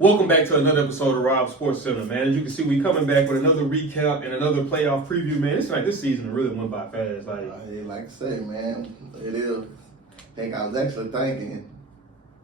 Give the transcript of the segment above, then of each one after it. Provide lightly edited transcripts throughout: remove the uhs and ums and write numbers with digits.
Welcome back to another episode of Rob Sports Center, man. As you can see, we coming back with another recap and another playoff preview, man. It's like this season really went by fast. Like I say, man, it is. I was actually thinking,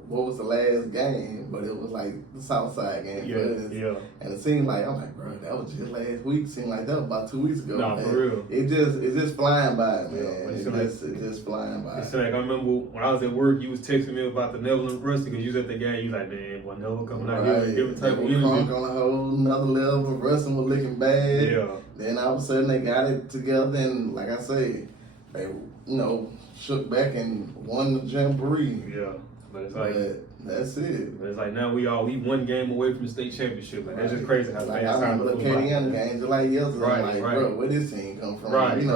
what was the last game? But it was like the Southside game. Yeah. And it seemed like, I'm like, bro, that was just last week. Seemed like that was about 2 weeks ago. Nah, man. for real. It's just flying by, man. Yeah, It's just flying by. It's like I remember when I was at work, you was texting me about the Neville and Rusty because you was at the game. You was like, man, boy, Neville coming out here, different type of energy. On a whole another level. Rustin was looking bad. Yeah. Then all of a sudden they got it together, and like I say, they shook back and won the jamboree. Yeah. But it's like that's it. But it's like now we one game away from the state championship. Like that's just crazy how like fast I remember the KDM games like yesterday. Right. Bro, where this team come from? Right.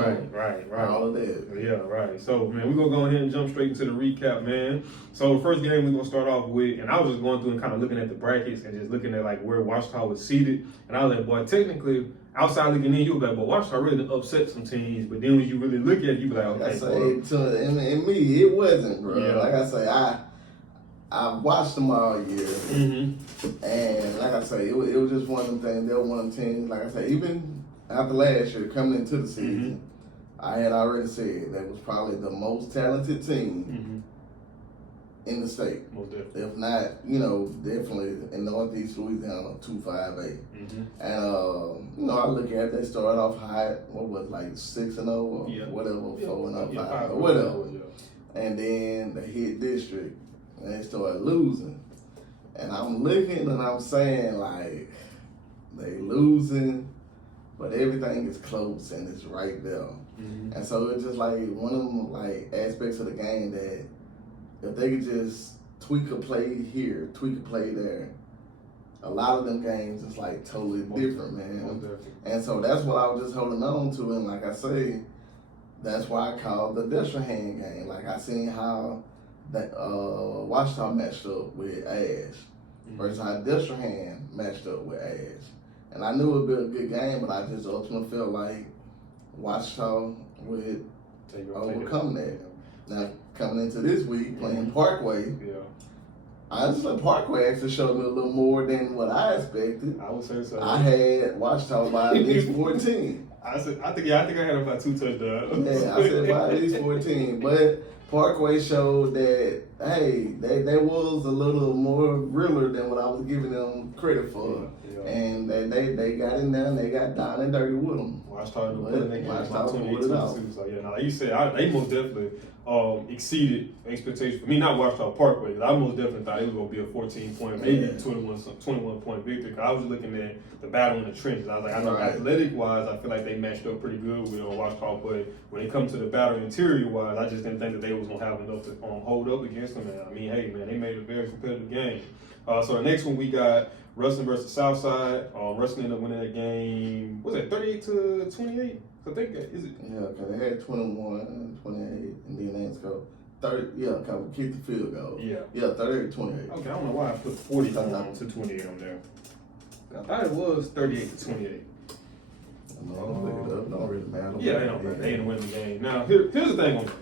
All of that. Yeah, right. So man, we're gonna go ahead and jump straight into the recap, man. So the first game we're gonna start off with, and I was just going through and kind of looking at the brackets and just looking at like where Ouachita was seated, and I was like, boy, technically outside looking in, you were like, but Ouachita really upset some teams, but then when you really look at it, you be like, okay. In me, it wasn't, bro. Yeah. Like I say, I watched them all year, Mm-hmm. and like I say, it was just one of them things. They were one of them teams. Like I say, even after last year, coming into the season, I had already said that was probably the most talented team in the state. Most definitely. If not, definitely in Northeast Louisiana, 258. And I look at it, they started off high. What was it, like 6-0 or whatever, 4-0, 5 or whatever. And then they hit district. And they started losing. And I'm looking and I'm saying, like, they losing, but everything is close and it's right there. Mm-hmm. And so it's just like one of them like aspects of the game that if they could just tweak a play here, tweak a play there, a lot of them games is like totally different, man. And so that's what I was just holding on to. And like I say, that's why I called the Destrehan game. Like I seen how that Ouachita matched up with Ash versus how Destrehan matched up with Ash. And I knew it would be a good game, but I just ultimately felt like Ouachita would overcome that. Now, coming into this week, playing Parkway, honestly, Parkway actually showed me a little more than what I expected. I would say so. I had Ouachita by at least 14. I think I had about 2 touchdowns. Yeah, I said by at least 14. But Parkway showed that, hey, they was a little more realer than what I was giving them credit for. Yeah. And they got in there and they got down and dirty with them. Ouachita put that game about 28-22. So yeah, like you said, they most definitely exceeded expectations for me. Not Ouachita Parkway, because I most definitely thought it was going to be a 14-point, maybe 21-point victory. Because I was looking at the battle in the trenches. I was like, I know athletic-wise, I feel like they matched up pretty good with Ouachita, but when it comes to the battle interior-wise, I just didn't think that they was going to have enough to hold up against them. And I mean, hey, man, they made a very competitive game. So the next one we got Rustin versus Southside. Rustin ended up winning that game, was it 38-28? I think that is it. Yeah, because they had 21, 28, and then they scored 30. Yeah, because we kicked the field goal. Yeah, 38-28. Okay, I don't know why I put 40 to 28 on there. I thought it was 38-28. Don't really matter. Yeah, they don't matter. They didn't win the game. Now, here's the thing on that.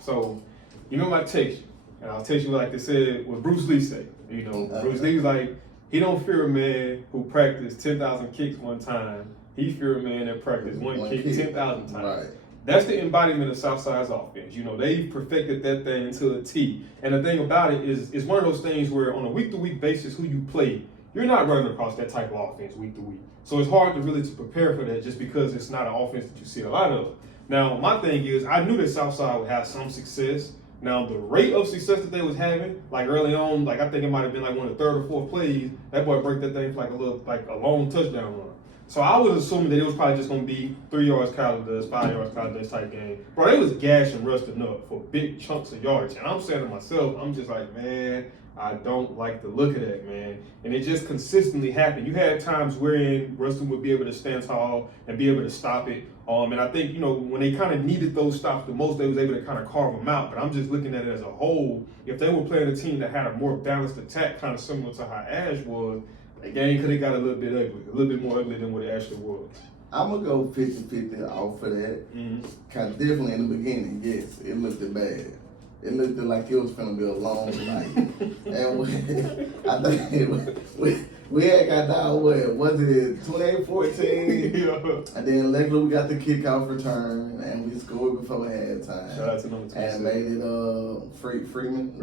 So, you know, I text you, and I'll text you like they said what Bruce Lee said. Bruce Lee was like, he don't fear a man who practiced 10,000 kicks one time. He fear a man that practiced one kick 10,000 times. Right. That's the embodiment of Southside's offense. They perfected that thing to a T. And the thing about it is, it's one of those things where on a week-to-week basis, who you play, you're not running across that type of offense week to week. So it's hard to really to prepare for that just because it's not an offense that you see a lot of. Now, my thing is, I knew that Southside would have some success. Now, the rate of success that they was having, like early on, like I think it might have been like one of the 3rd or 4th plays, that boy break that thing for like a long touchdown run. So I was assuming that it was probably just going to be 3 yards Kyler does, 5 yards Kyler does type game. Bro, they was gashing Rustin up for big chunks of yards. And I'm saying to myself, I'm just like, man, I don't like the look of that, man. And it just consistently happened. You had times wherein Rustin would be able to stand tall and be able to stop it. And I think, when they kind of needed those stops the most, they was able to kind of carve them out. But I'm just looking at it as a whole. If they were playing a team that had a more balanced attack, kind of similar to how Ash was, the game could have got a little bit ugly, a little bit more ugly than what it actually was. I'm going to go 50-50 off of that. Because definitely in the beginning, yes, it looked bad. It looked like it was finna be a long night. And I think we had got down, what, was it 28-14? Yeah. And then luckily we got the kickoff return and we scored before halftime. Shout out to number 26. And made it Freeman.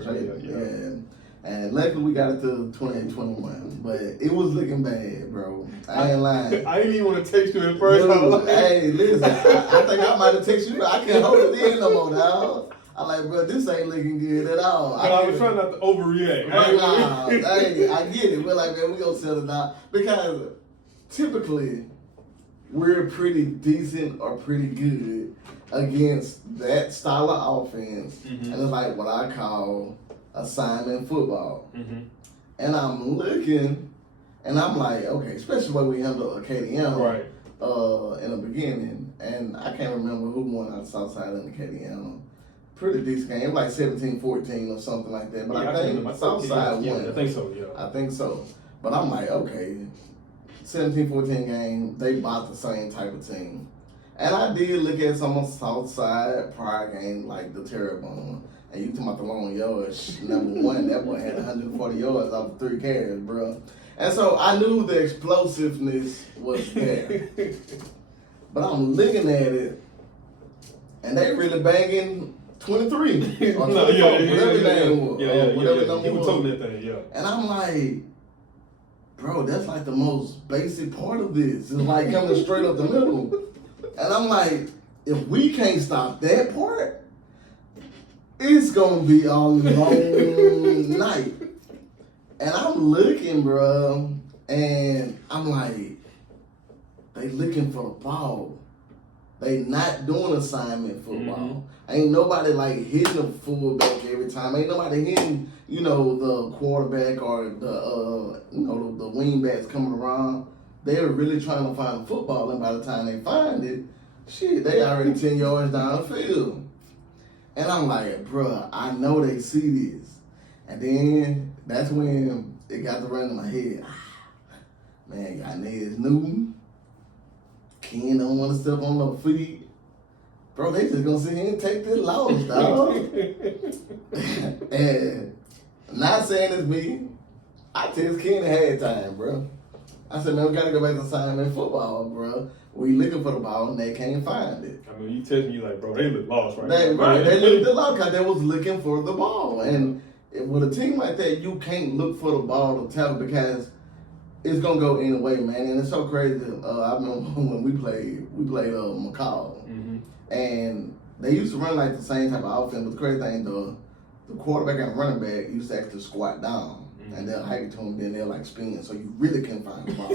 Yeah. And luckily we got it to 28-21. But it was looking bad, bro. I ain't lying. I didn't even want to text you at first. Dude, hey, listen, I think I might have texted you, but I can't hold it in no more, dog. I'm like, bro, this ain't looking good at all. I was trying not to overreact. Nah, hey, I get it. We're like, man, we gonna settle down. Because typically, we're pretty decent or pretty good against that style of offense. Mm-hmm. And it's like what I call assignment football. Mm-hmm. And I'm looking, and I'm like, okay, especially when we handle KDM right. In the beginning. And I can't remember who won on the south side of the KDM. Pretty decent game. It was like 17-14 or something like that. But I think Southside won. Yeah, I think so, yeah. I think so. But I'm like, okay, 17-14 game, they bought the same type of team. And I did look at some of Southside prior game, like the Terrebonne. And you talking about the long yards. Number one, that boy had 140 yards off 3 carries, bro. And so I knew the explosiveness was there. But I'm looking at it, and they really banging 23 or 24, whatever that name was. Whatever number he was toting that thing, yeah. And I'm like, bro, that's like the most basic part of this. It's like coming straight up the middle. And I'm like, if we can't stop that part, it's gonna be a long night. And I'm looking, bro, and I'm like, they looking for the ball. They not doing assignment football. Mm-hmm. Ain't nobody like hitting the fullback every time. Ain't nobody hitting, the quarterback or the the wingbacks coming around. They're really trying to find football, and by the time they find it, shit, they already 10 yards down the field. And I'm like, bruh, I know they see this. And then that's when it got to run in my head. Man, got Nez Newton. Ken don't want to step on no feet. Bro, they just gonna sit here and take this loss, dog. And not saying it's me. I text Ken at halftime, bro. I said, man, we gotta go back to assignment football, bro. We looking for the ball and they can't find it. I mean, you text me like, bro, they look lost right now. Right, they looked lost because they was looking for the ball. And with a team like that, you can't look for the ball to tell because it's gonna go any way, man. And it's so crazy. I remember when we played McCall, mm-hmm. and they used to run like the same type of offense. But the crazy thing, the quarterback and running back used to actually squat down, mm-hmm. and they'll hike it to him, then they'll like spin, so you really can't find the ball.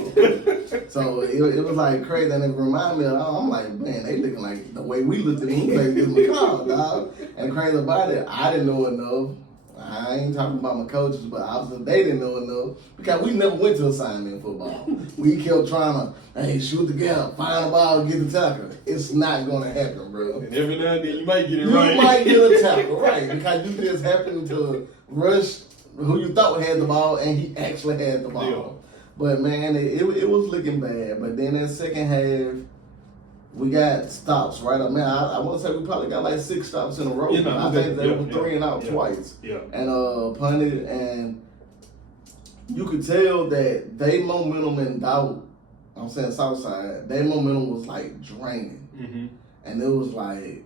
So it was like crazy, and it reminded me of, I'm like, man, they looking like the way we looked at them played against McCall, dog. And crazy about it, I didn't know enough. I ain't talking about my coaches, but obviously they didn't know enough because we never went to assignment football. We kept trying to, hey, shoot the gap, find the ball, get the tackle. It's not going to happen, bro. And every now and then you might get it right. You might get a tackle, right, because you just happened to rush who you thought had the ball and he actually had the ball. Yeah. But, man, it was looking bad. But then that second half, we got stops right up. Man, I want to say we probably got like 6 stops in a row. I think they were 3 and out twice. Yeah. And punted, and you could tell that they momentum in doubt. I'm saying Southside, their momentum was like draining. Mm-hmm. And it was like,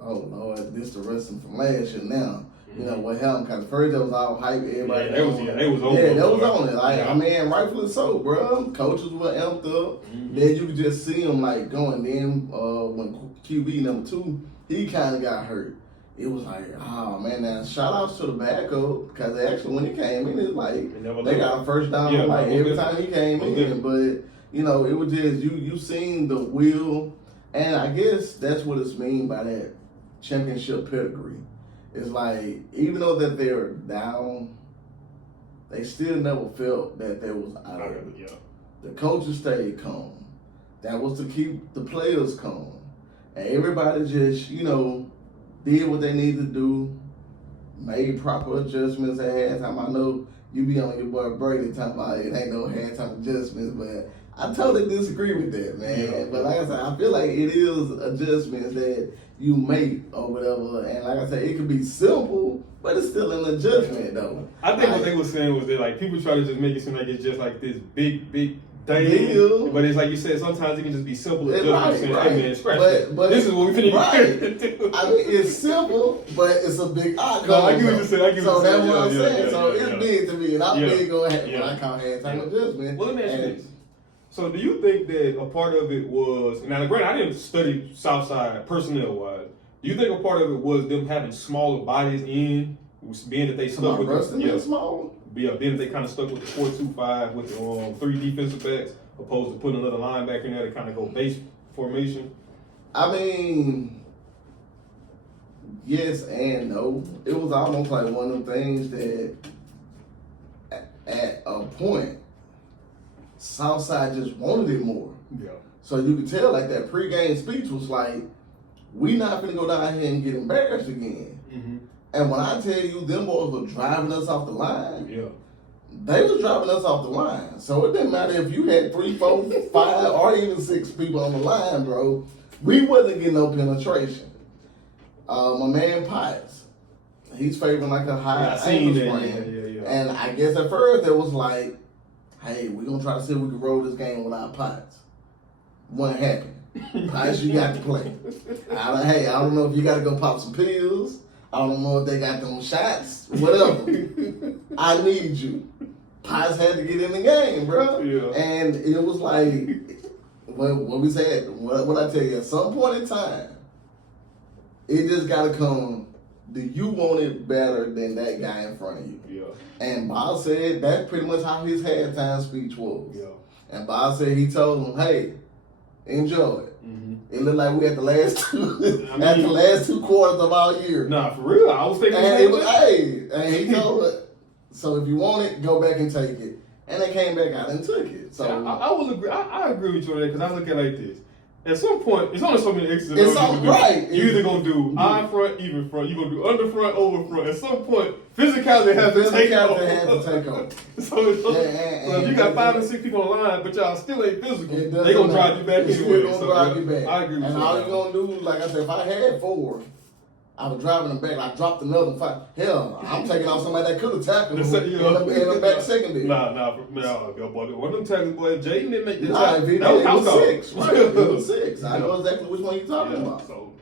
oh Lord, this the wrestling from last year now. Mm-hmm. You know what happened? Because first that was all hype, everybody. They was on it. Yeah, that was on it. Like, I mean, rightfully so, bro. Coaches were amped up. Mm-hmm. Then you could just see them like going. Then when QB number 2, he kind of got hurt. It was like, oh man, now shout outs to the backup because actually when he came in, it's like they got a first down like every time he came in. But it was just you seen the will, and I guess that's what it's mean by that championship pedigree. It's like, even though that they were down, they still never felt that they was out of it. Yeah. The coaches stayed calm. That was to keep the players calm. And everybody just, did what they needed to do, made proper adjustments at halftime. I know you be on your boy Brady talking about it ain't no halftime adjustments, but I totally disagree with that, man. Yeah. But like I said, I feel like it is adjustments that you make or whatever. And like I said, it could be simple, but it's still an adjustment, though. I think what they were saying was that like people try to just make it seem like it's just like this big thing. Deal. But it's like you said, sometimes it can just be simple Right, adjustments. Saying, right. hey man, scratch But- that. but- This is what we finna right. get to. I mean, it's simple, but it's a big outcome. No, I get what you're saying. I get So what you're that's saying. what I'm Yeah, saying. yeah, So yeah, it's yeah. big to me, and I'm Yeah. big on when Yeah. I call halftime Yeah. adjustment. Well, let me ask you And- this. So do you think that a part of it was, now granted, I didn't study Southside personnel-wise. Do you think a part of it was them having smaller bodies in, being that they stuck with Rustin the, is small. being that they kind of stuck with the 4-2-5 with the 3 defensive backs, opposed to putting another linebacker in there to kind of go base formation? I mean, yes and no. It was almost like one of them things that at a point, Southside just wanted it more. Yeah. So you could tell like that pregame speech was like, we not gonna go down here and get embarrassed again. Mm-hmm. And when I tell you them boys were driving us off the line, Yeah. they was driving us off the line. So it didn't matter if you had 3, 4, 5, or even 6 people on the line, bro. We wasn't getting no penetration. My man Potts, he's favoring like a high Yeah, I seen angle that. sprint. Yeah. And I guess at first it was like, hey, we're gonna try to see if we can roll this game without Potts. What happened? Potts, you got to play. I don't know if you got to go pop some pills. I don't know if they got them shots. Whatever. I need you. Potts had to get in the game, bro. Yeah. And it was like, what we said, what I tell you, at some point in time, it just got to come, do you want it better than that guy in front of you? Yeah. And Bob said that's pretty much how his halftime speech was. Yeah. And Bob said he told him, hey, enjoy it. Mm-hmm. It looked like we at the last two, I mean- at the last 2 quarters of our year. Nah, for real. I was thinking. And it was, hey, and he told us, so if you want it, go back and take it. And they came back out and took it. So I will agree. I agree with you on that because I look at it like this. At some point, it's only so many exits. It's all right. You're either gonna do eye front, even front. You're gonna do under front, over front. At some point, physicality has to take over. So if you got 5 and 6 people on the line, but y'all still ain't physical, they gonna drive you back It's anyway. still gonna drive you back. I agree with and you. all you gonna do, like I said, if I had 4, I was driving them back. I dropped another 5. Hell, I'm taking off somebody that could have tackled him in the back secondary. Nah, boy. One of them tackles, boy. Jaden didn't make the Nah, tackle. if he That did, it house was call. 6. Right, it was 6. I know exactly which one you're talking about. So,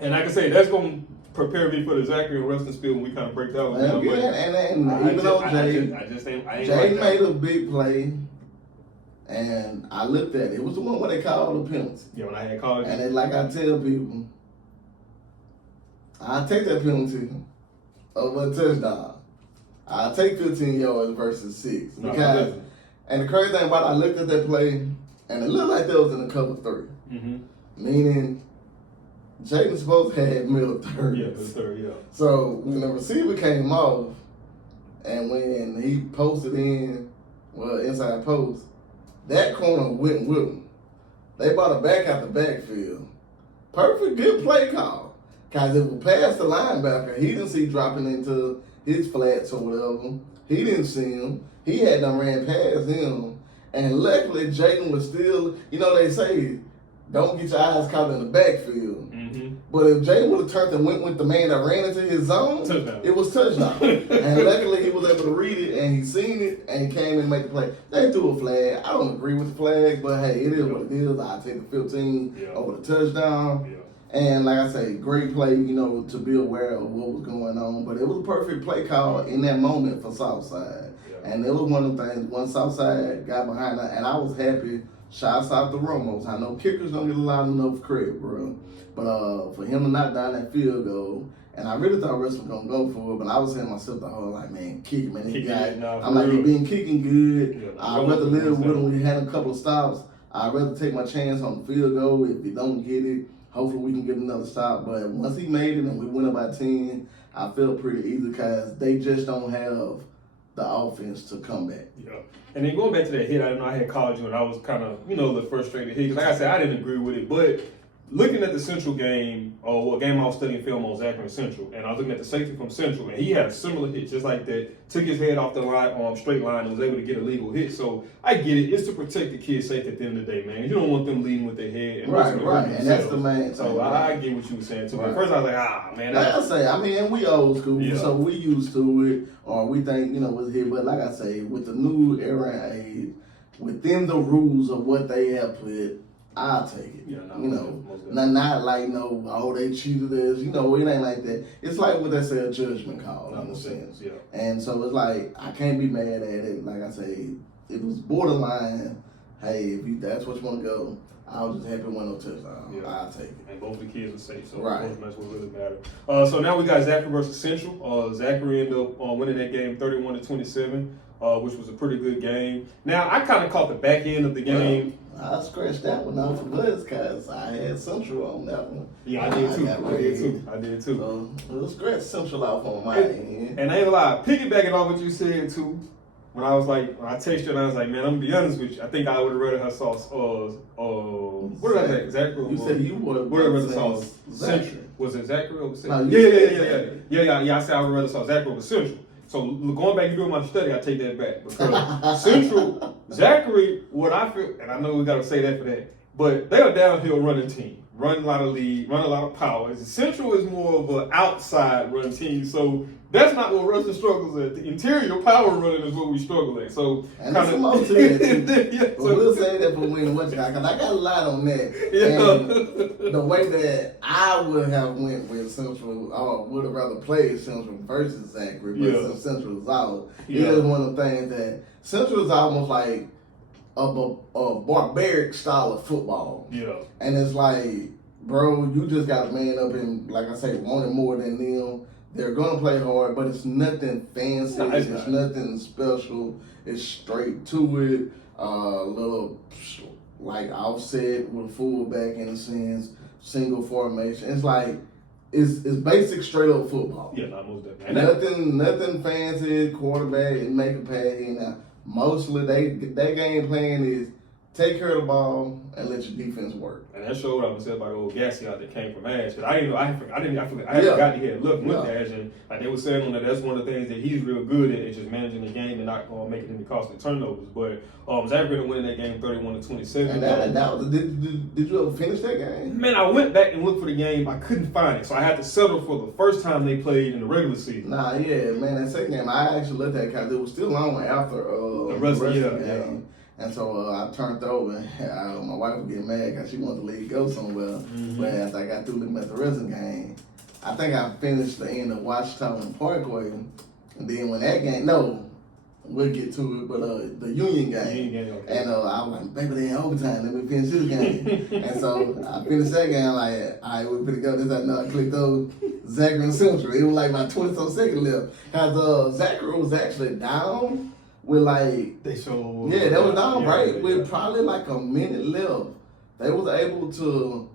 and like I say, that's gonna prepare me for the Zachary and Rustin spiel when we kind of break that one down. And even though Jay made a big play, and I looked at it. It was the one where they called the penalty. Yeah, when I had college. And like I tell people, I'll take that penalty over a touchdown. I'll take 15 yards versus 6. No, Because, and the crazy thing about it, I looked at that play, and it looked like they was in a cover 3. Mm-hmm. Meaning, Jaden supposed to have middle third. Yeah, the third, yeah. So when the receiver came off, and when he posted inside post, that corner went with him. They brought it back out the backfield. Perfect, good play call. Because it was past the linebacker. He didn't see dropping into his flats or whatever. He didn't see him. He had done ran past him. And luckily, Jaden was still, they say, don't get your eyes caught in the backfield. Mm-hmm. But if Jaden would have turned and went with the man that ran into his zone, Touchdown. it was touchdown. And luckily, he was able to read it, and he seen it, and he came and made the play. They threw a flag. I don't agree with the flag, but hey, it is what it is. I take the 15 over the touchdown. Yeah. And like I say, great play, to be aware of what was going on. But it was a perfect play call in that moment for Southside. Yeah. And it was one of the things, when Southside got behind that, and I was happy. Shouts out to Romos. I know kickers don't get a lot enough credit, bro. But for him to knock down that field goal, and I really thought Russ was going to go for it, but I was saying to myself the whole like, man, kick it, man. I'm like, he been kicking good. Yeah, I'd rather live with him. We had a couple of stops. I'd rather take my chance on the field goal. If he don't get it, hopefully we can get another stop. But once he made it and we went up by 10, I felt pretty easy because they just don't have the offense to come back. Yeah. And then going back to that hit, I know I had called you and I was kind of, a little frustrated here. Because like I said, I didn't agree with it. But looking at the Central game, or a game I was studying film on Zachary and Central, and I was looking at the safety from Central, and he had a similar hit just like that. Took his head off the line, straight line, and was able to get a legal hit. So I get it. It's to protect the kid's safety at the end of the day, man. You don't want them leading with their head. And Right. And that's the main thing. So I get what you were saying too. Right. At first I was like, man. Like I say, I mean, we old school, yeah. so we used to it, or we think, what's here. But like I say, with the new era and age, within the rules of what they have put, I'll take it. Yeah, not like they cheated us. It ain't like that. It's like what they say, a judgment call in a sense. Yeah. And so it's like I can't be mad at it. Like I say, it was borderline. Hey, if that's what you want to go, I was just happy when no touchdown. Yeah. I'll take it. And both of the kids are safe, so right. That's what really matters. So now we got Zachary versus Central. Zachary ended up winning that game 31-27. Which was a pretty good game. Now, I kind of caught the back end of the game. Well, I scratched that one out for Buzz because I had Central on that one. Yeah, I did too. So, we'll scratch Central out on my end. And I ain't gonna lie, piggybacking on what you said too, when I texted her and I was like, man, I'm gonna be honest with you, I think I would have rather her sauce, what did I say? Zachary? You said you would have rather sauce Central. Was it Zachary over Central? No, Yeah, I said I would rather sauce Zachary over Central. So going back to doing my study, I take that back. Because Central, Zachary, what I feel, and I know we got to say that for that, but they're a downhill running team. Run a lot of lead, run a lot of power. Central is more of an outside run team. So that's not what Rustin struggles at. The interior power running is what we struggle at. So and there's some more to that. Yeah, but we'll say that for when because I got a lot on that. Yeah. And the way that I would have went with Central, or would have rather played Central versus Zachary, but since Central is out, it is one of the things that Central is almost like a barbaric style of football. Yeah. And it's like, bro, you just got to man up and, like I say, want it more than them. They're going to play hard, but it's nothing fancy. It's nothing special. It's straight to it. Little, like, offset with a fullback in a sense, single formation. It's like, it's basic straight up football. Yeah, most definitely. Nothing fancy, quarterback, and make a pass here now. Mostly, their game plan is take care of the ball and let your defense work. And that showed what I was saying about the old Gassy out that came from Ash. But I didn't know. I forgot he had looked with Ash, and like they were saying on that's one of the things that he's real good at is just managing the game and not making any costly turnovers. But Zachary winning that game 31-27. And that was did you ever finish that game? Man, I went back and looked for the game. I couldn't find it, so I had to settle for the first time they played in the regular season. Nah, yeah, man, that second game I actually looked at because it was still on after the rest of the game. Yeah. And so I turned over, and my wife was getting mad because she wanted to leave go somewhere. Mm-hmm. But as I got through looking at the rest of the game, I think I finished the end of Ouachita and Parkway. And then when that game, we'll get to it, but the Union game. Okay. And I was like, baby, they in overtime. Let me finish this game. And so I finished that game like, all right, we're pretty good. I clicked over Zachary and Central. It was like my 20-some seconds left. Because Zachary was actually down. With like they showed that was down with probably like a minute left. They was able to.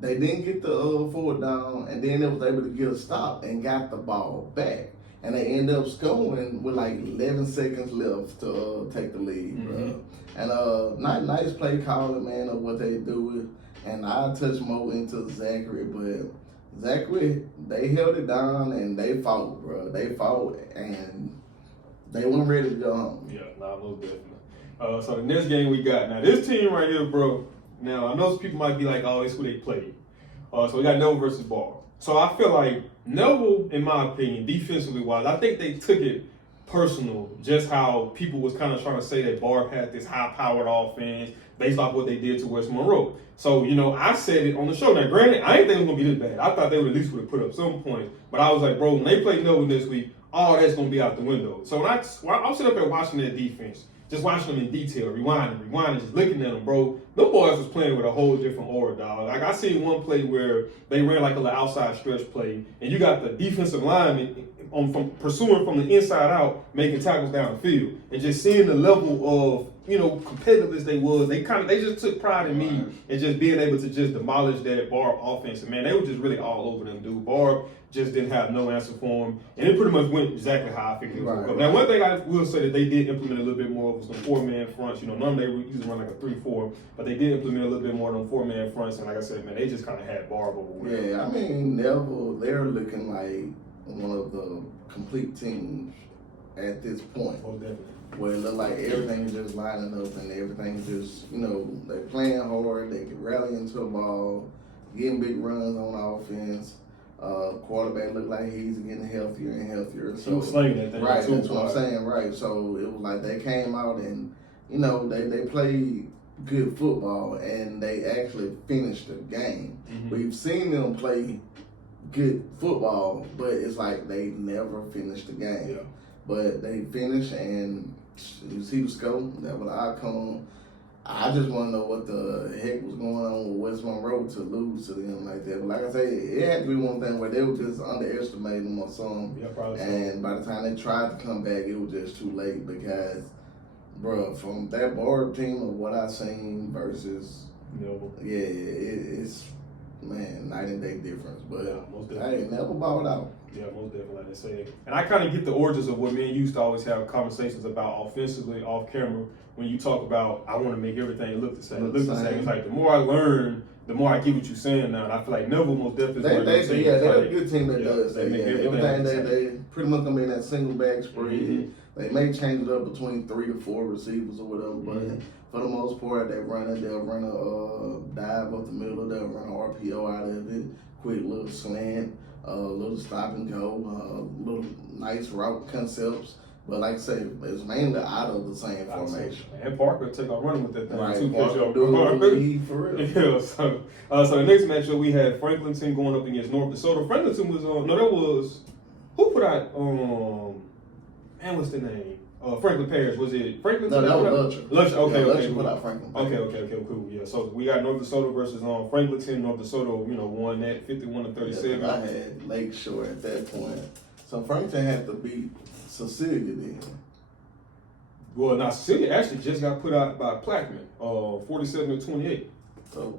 They didn't get the forward down, and then they was able to get a stop and got the ball back, and they ended up scoring with like 11 seconds left to take the lead, bro. And nice play calling, man, of what they do. And I touch more into Zachary, but Zachary they held it down and they fought, bro. They fought and. They weren't ready to go home. Yeah, most definitely. So the next game we got. Now, this team right here, bro. Now, I know some people might be like, oh, it's who they played. So we got Neville versus Barr. So I feel like Neville, in my opinion, defensively wise, I think they took it personal, just how people was kind of trying to say that Barr had this high-powered offense based off what they did to West Monroe. So, I said it on the show. Now, granted, I didn't think it was going to be this bad. I thought they would at least would have put up some points. But I was like, bro, when they played Neville this week, all that's going to be out the window. So when I'm sitting up there watching their defense, just watching them in detail, rewinding, just looking at them, bro, them boys was playing with a whole different aura, dog. Like, I seen one play where they ran like a little outside stretch play, and you got the defensive lineman from pursuing from the inside out, making tackles down the field, and just seeing the level of competitiveness they just took pride in me and just being able to just demolish that Barb offense. And man, they were just really all over them, dude. Barb just didn't have no answer for him, and it pretty much went exactly how I figured it was going to go. Now, one thing I will say that they did implement a little bit more was some 4-man fronts. Normally they usually run like a 3-4, but they did implement a little bit more than 4-man fronts. And like I said, man, they just kind of had Barb over. Yeah, I mean, Neville, they're looking like one of the complete teams at this point. Oh, definitely. Where it look like everything is just lining up and everything is just, they're playing hard, they can rally into the ball, getting big runs on offense. Quarterback looked like he's getting healthier and healthier. So he was slinging that thing. Right, that's what I'm saying, right. So it was like they came out and, they played good football and they actually finished the game. Mm-hmm. We've seen them play good football, but it's like they never finished the game. Yeah. But they finished, and you see the scope, that was the outcome. I just want to know what the heck was going on with West Monroe to lose to them like that. But like I say, it had to be one thing where they were just underestimating them or something. Yeah, probably. And by the time they tried to come back, it was just too late because, bro, from that Barb team of what I seen versus Neville. Yeah, it's night and day difference. But yeah, most definitely. I never balled out. Yeah, most definitely, like they say. And I kind of get the origins of what me and you used to always have conversations about offensively, off camera, when you talk about, I want to make everything look the same. It's like the more I learn, the more I get what you're saying now. And I feel like Neville most definitely they're a good team that does that. Everything they pretty much gonna be in that single back spread. Mm-hmm. They may change it up between 3 to 4 receivers or whatever, but for the most part, they'll run a dive up the middle, they'll run an RPO out of it, quick little slant, little stop and go, little nice route concepts. But like I said, it's mainly out of the same formation. And Parker take off running with that thing too. Parker doing for real. Yeah. So the next matchup we had Franklinton going up against North Dakota. Franklinton was who put out what's the name? Franklin Parish. Was it Franklinton? No, that was Lutcher. Lutcher. Okay. Lutcher put out Franklin. Okay, cool. Yeah. So we got North Dakota versus Franklinton. North Dakota, won that 51-37. I had Lakeshore at that point. So Franklinton had to beat Cecilia then. Well, now Cecilia actually just got put out by Plaquemine, 47-28. So,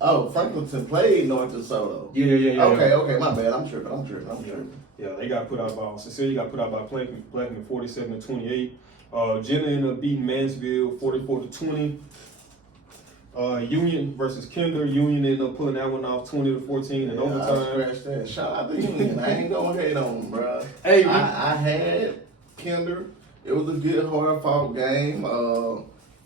Franklinton played North DeSoto. Yeah. Okay, my bad. I'm tripping. Yeah, they got put out by Cecilia. Got put out by Plaquemine, 47-28. Jenna ended up beating Mansville, 44-20. Union versus Kinder. Union ended up pulling that one off 20-14 in overtime. I scratched that. Shout out to Union. I ain't gonna hate on them, bro. Hey, I had Kinder. It was a good, hard-fought game.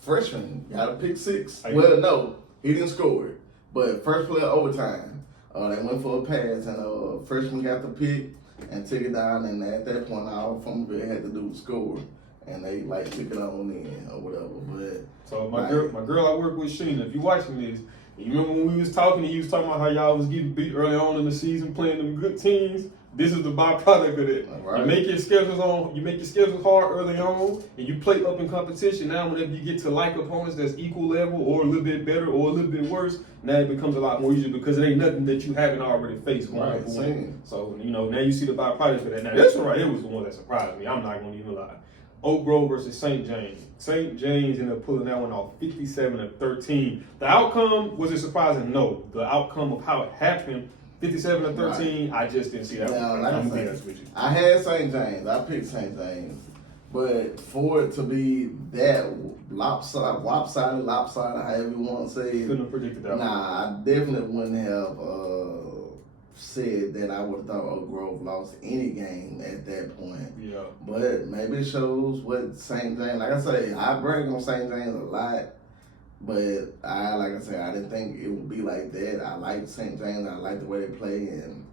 Freshman got a pick 6. Well, no, he didn't score it. But first play of overtime, they went for a pass, and freshman got the pick and took it down. And at that point, all Fumble had to do was score. And they took it on in or whatever. But so my girl I work with, Sheena, if you watching this, you remember when we was talking and you was talking about how y'all was getting beat early on in the season playing them good teams? This is the byproduct of it. Right. You make your schedules hard early on, and you play up in competition. Now, whenever you get to opponents that's equal level or a little bit better or a little bit worse, now it becomes a lot more easier because it ain't nothing that you haven't already faced. Right. So now you see the byproduct of that. Now this one right here was the one that surprised me. I'm not going to even lie. Oak Grove versus St. James. St. James ended up pulling that one off 57-13. The outcome, was it surprising? No. The outcome of how it happened, 57-13, I just didn't see that one. I'm being honest with you. I had St. James. I picked St. James. But for it to be that lopsided, however you want to say it. Couldn't have predicted that one. I definitely wouldn't have said that I would have thought Oak Grove lost any game at that point. Yeah. But maybe it shows what St. James, like I say, I brag on St. James a lot, but I didn't think it would be like that. I like St. James, I like the way they play, and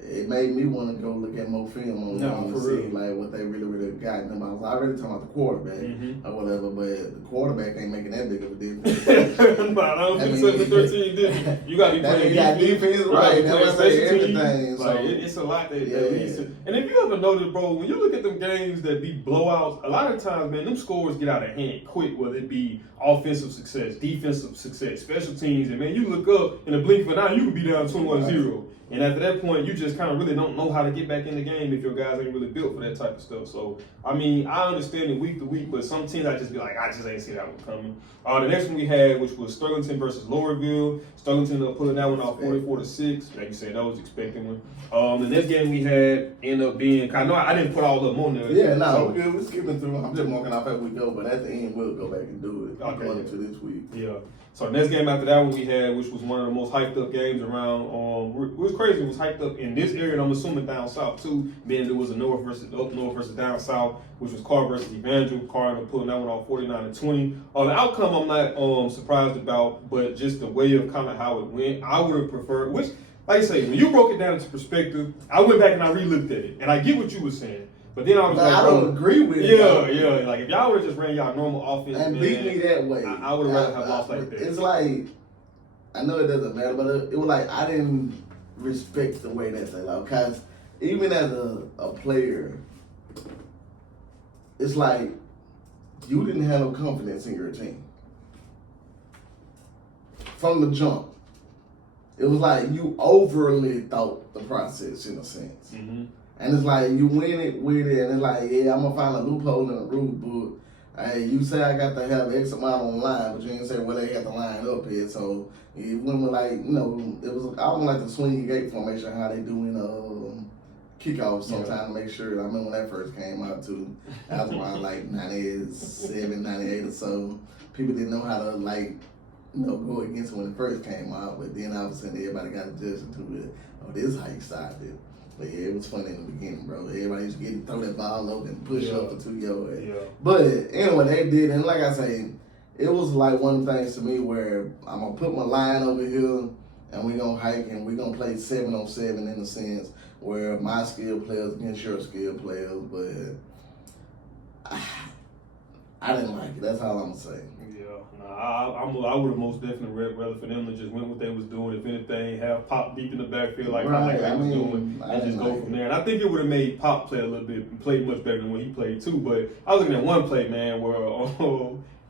it made me want to go look at more film on them to see what they really got in them. I was already talking about the quarterback or whatever, but the quarterback ain't making that big of a difference. But I don't think 7-13 did. You got to be playing defense, right? That's say everything. It's a lot that leads to. And if you ever notice, bro, when you look at them games that be blowouts, a lot of times, man, them scores get out of hand quick, whether it be offensive success, defensive success, special teams, and man, you look up in a blink of an eye, you can be down 21-0. And after that point, you just kind of really don't know how to get back in the game if your guys ain't really built for that type of stuff. So, I mean, I understand it week to week, but some teams I just be like, I just ain't see that one coming. The next one we had, which was Sterlington versus Lowerville. Sterlington pulling that one off 44-6. Like you said, that was expecting one. The next game we had ended up being, I know I didn't put all of them on there. Yeah, no, so, we're good. We're skipping through. I'm just marking off as we go, but at the end, we'll go back and do it. Okay. Going into this week. Yeah. So the next game after that one we had, which was one of the most hyped up games around. It was crazy. It was hyped up in this area, and I'm assuming down south too. Then there was a up north versus down south, which was Carr versus Evangel. Carr ended up pulling that one off 49-20. The outcome I'm not surprised about, but just the way of kind of how it went, I would have preferred. Which, like I say, when you broke it down into perspective, I went back and I re-looked at it, and I get what you were saying. But then I was like, I don't agree with it. Yeah. Like, if y'all would have just ran y'all normal offense and beat me that way, I would have rather have lost like that. It's like, I know it doesn't matter, but it was like I didn't respect the way that they like. Because even as a player, it's like you didn't have no confidence in your team. From the jump. It was like you overly thought the process in a sense. Mm-hmm. And it's like you win it with it, and it's like, yeah, I'm gonna find a loophole in the rule book. Hey, you say I got to have X amount on the line, but you ain't say where they got the line up here. So it went with like, it was almost like the swing gate formation, how they do in kickoffs sometimes to make sure. I remember when that first came out too. That was around like 97, 98 or so. People didn't know how to go against it when it first came out, but then all of a sudden everybody got adjusted to it. Oh, this is how you stopped it. But yeah, it was funny in the beginning, bro. Everybody used to throw that ball over and push up for 2 yards. Yeah. But anyway, they did, and like I say, it was like one of the things to me where I'm gonna put my line over here, and we're gonna hike, and we're gonna play 7-on-7 in a sense, where my skill players against your skill players. But I didn't like it. That's all I'm gonna say. I would have most definitely rather for them to just went what they was doing. If anything, have Pop deep in the backfield like they was doing, and just go from there. And I think it would have made Pop play a little bit, play much better than when he played too. But I was looking at one play, man, where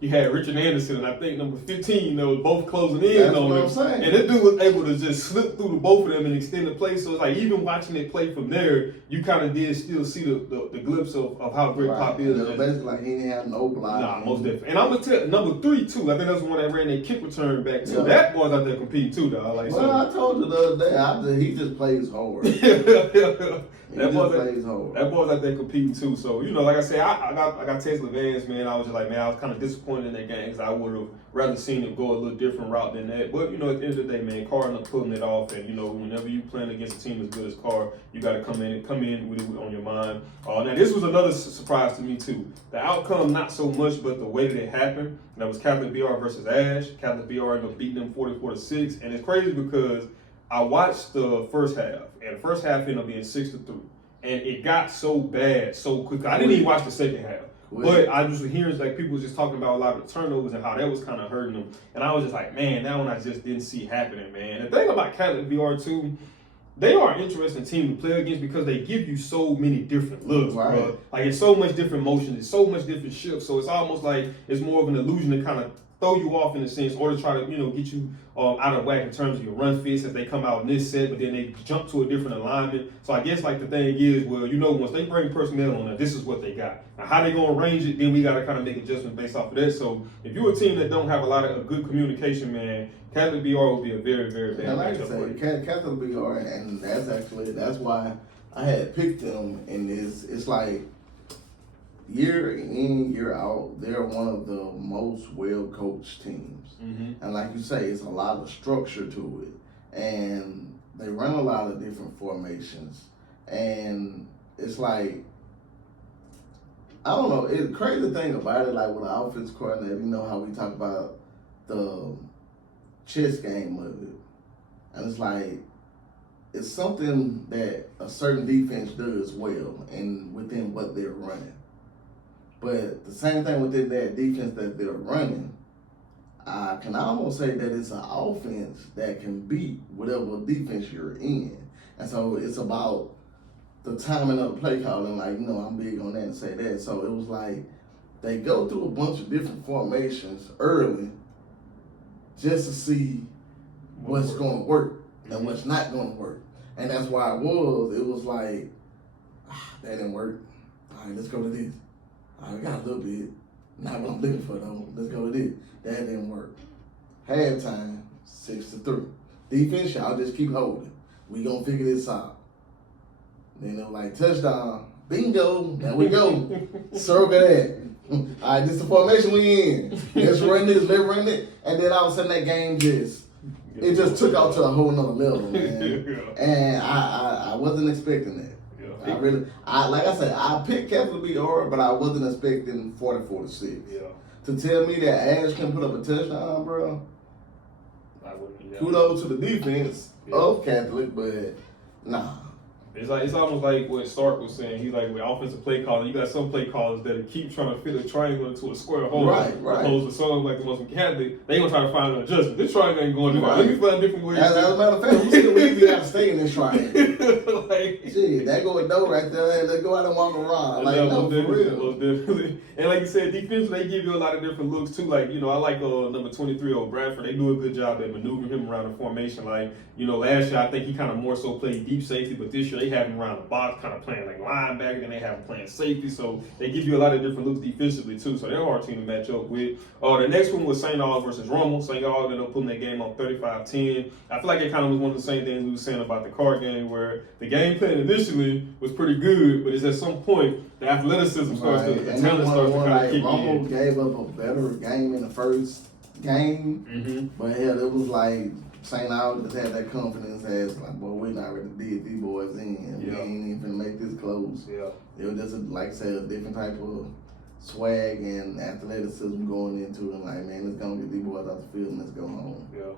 you had Richard Anderson and I think number 15. They was both closing in on him, and that dude was able to just slip through the both of them and extend the play. So it's like even watching it play from there, you kind of did still see the glimpse of how great Pop is. Basically, like he didn't have no block. Nah, most definitely. And I'm gonna tell number 3 too. I think that's the one that ran their kick return back too. That boy's out there competing too, though. Like, I told you the other day, he just plays hard. That boy's out there competing too. So, like I said, I got Tesla Vans, man. I was just like, man, I was kind of disappointed in that game because I would have rather seen it go a little different route than that. But, at the end of the day, man, Carr ended up pulling it off. And, whenever you playing against a team as good as Carr, you got to come in with it on your mind. Now, this was another surprise to me too. The outcome, not so much, but the way that it happened. And that was Catholic BR versus Ash. Catholic BR ended up beating them 44-6. And it's crazy because I watched the first half, and the first half ended up being 6-3, and it got so bad so quick. I didn't even watch the second half, but I was hearing people just talking about a lot of the turnovers and how that was kind of hurting them, and I was just like, man, that one I just didn't see happening, man. The thing about Catholic VR too, they are an interesting team to play against because they give you so many different looks, bro. Like it's so much different motion, it's so much different shifts, so it's almost like it's more of an illusion to kind of throw you off in a sense, or to try to get you out of whack in terms of your run fits as they come out in this set, but then they jump to a different alignment. So I guess like the thing is, well, once they bring personnel on there, this is what they got. Now how they gonna arrange it, then we gotta kind of make adjustments based off of that. So if you're a team that don't have a lot of good communication, man, Catholic BR will be a very, very bad matchup for you. Catholic BR, and that's why I had picked them in this. It's like year in, year out, they're one of the most well-coached teams. Mm-hmm. And like you say, it's a lot of structure to it. And they run a lot of different formations. And it's like, I don't know, the crazy thing about it, like with the offense coordinator, how we talk about the chess game of it. And it's like, it's something that a certain defense does well and within what they're running. But the same thing within that defense that they're running, I can almost say that it's an offense that can beat whatever defense you're in. And so it's about the timing of the play calling. Like, I'm big on that and say that. So it was like they go through a bunch of different formations early just to see what's going to work and what's not going to work. And that's why it was like, that didn't work. All right, let's go to this. All right, we got a little bit. Not what I'm looking for though. Let's go to this. That didn't work. Halftime, 6-3. Defense, y'all just keep holding. We gonna figure this out. Then they're like, touchdown. Bingo. There we go. Circle that. All right, this is the formation we in. Let's run this. Let's run it. And then all of a sudden that game just took out to a whole nother level, man. And I wasn't expecting that. Like I said, I picked Kevin to beat Aura, but I wasn't expecting 44-6. Yeah. To tell me that Ash can put up a touchdown, bro. I wouldn't. Kudos to the defense of Catholic, but nah. It's almost like what Stark was saying. He's like, with offensive play calling, you got some play callers that keep trying to fit a triangle into a square hole. Right. Opposed to some like the Muslim Catholic, they gonna try to find an adjustment. This triangle ain't going to right. Let me find different ways. As a matter of fact, we still we got to stay in this triangle. Like, shit, that go a door right there. Let's go out and walk around. Like, no, for real. Definitely. And like you said, defensively, they give you a lot of different looks too. Like, I like number 23, old Bradford. They do a good job at maneuvering him around the formation. Like, last year I think he kind of more so played deep safety, but this year they have him around the box, kind of playing like linebacker, and they have him playing safety. So they give you a lot of different looks defensively too. So they're a hard team to match up with. The next one was St. Aug versus Rummel. St. Aug ended up putting that game on 35-10. I feel like it kind of was one of the same things we were saying about the card game, where the game plan initially was pretty good, but it's at some point the athleticism starts to, the talent starts to kind of kick Rummel in. gave up a better game in the first game, but hell, it was like St. Aug just had that confidence as like, boy, we're not ready to beat these boys in. We ain't even finna make this close. Yeah. It was just, like I said, a different type of swag and athleticism going into it. Like, man, let's go get these boys out the field and let's go home. Yeah.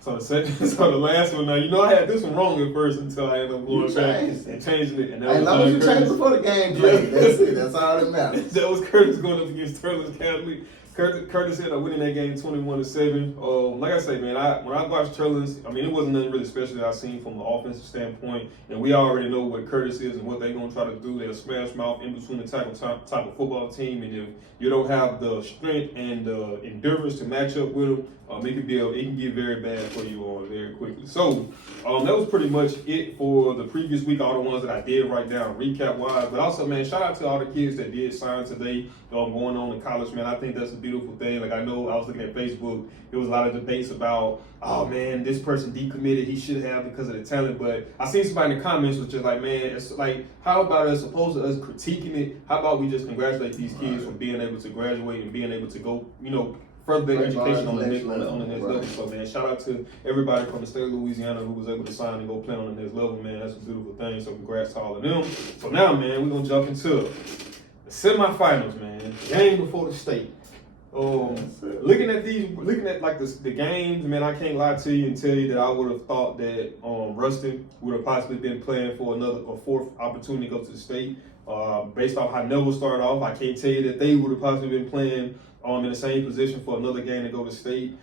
So the last one now, I had this one wrong at first until I ended up going back and changing it. And that as long as you change it before the game play, that's it. That's all that matters. That was Curtis going up against Turles Catholic. Curtis ended up winning that game 21-7. Like I say, man, when I watched Turles, it wasn't nothing really special that I seen from an offensive standpoint. And we already know what Curtis is and what they're going to try to do. They'll smash mouth in between the tackle type of football team. And if you don't have the strength and the endurance to match up with them, it can get very bad for you very quickly. So that was pretty much it for the previous week, all the ones that I did write down recap-wise. But also, man, shout out to all the kids that did sign today going on in college, man. I think that's a beautiful thing. Like, I know I was looking at Facebook, there was a lot of debates about, oh, man, this person decommitted, he should have because of the talent. But I seen somebody in the comments was just like, man, it's like, how about as opposed to us critiquing it, how about we just congratulate these kids for being able to graduate and being able to go, further their education on the next level. So, man, shout out to everybody from the state of Louisiana who was able to sign and go play on the next level, man. That's a beautiful thing. So congrats to all of them. So now, man, we're gonna jump into the semifinals, man. Game before the state. Looking at like the games, man, I can't lie to you and tell you that I would have thought that Ruston would have possibly been playing for a fourth opportunity to go to the state. Based off how Neville started off, I can't tell you that they would have possibly been playing in the same position for another game to go to state.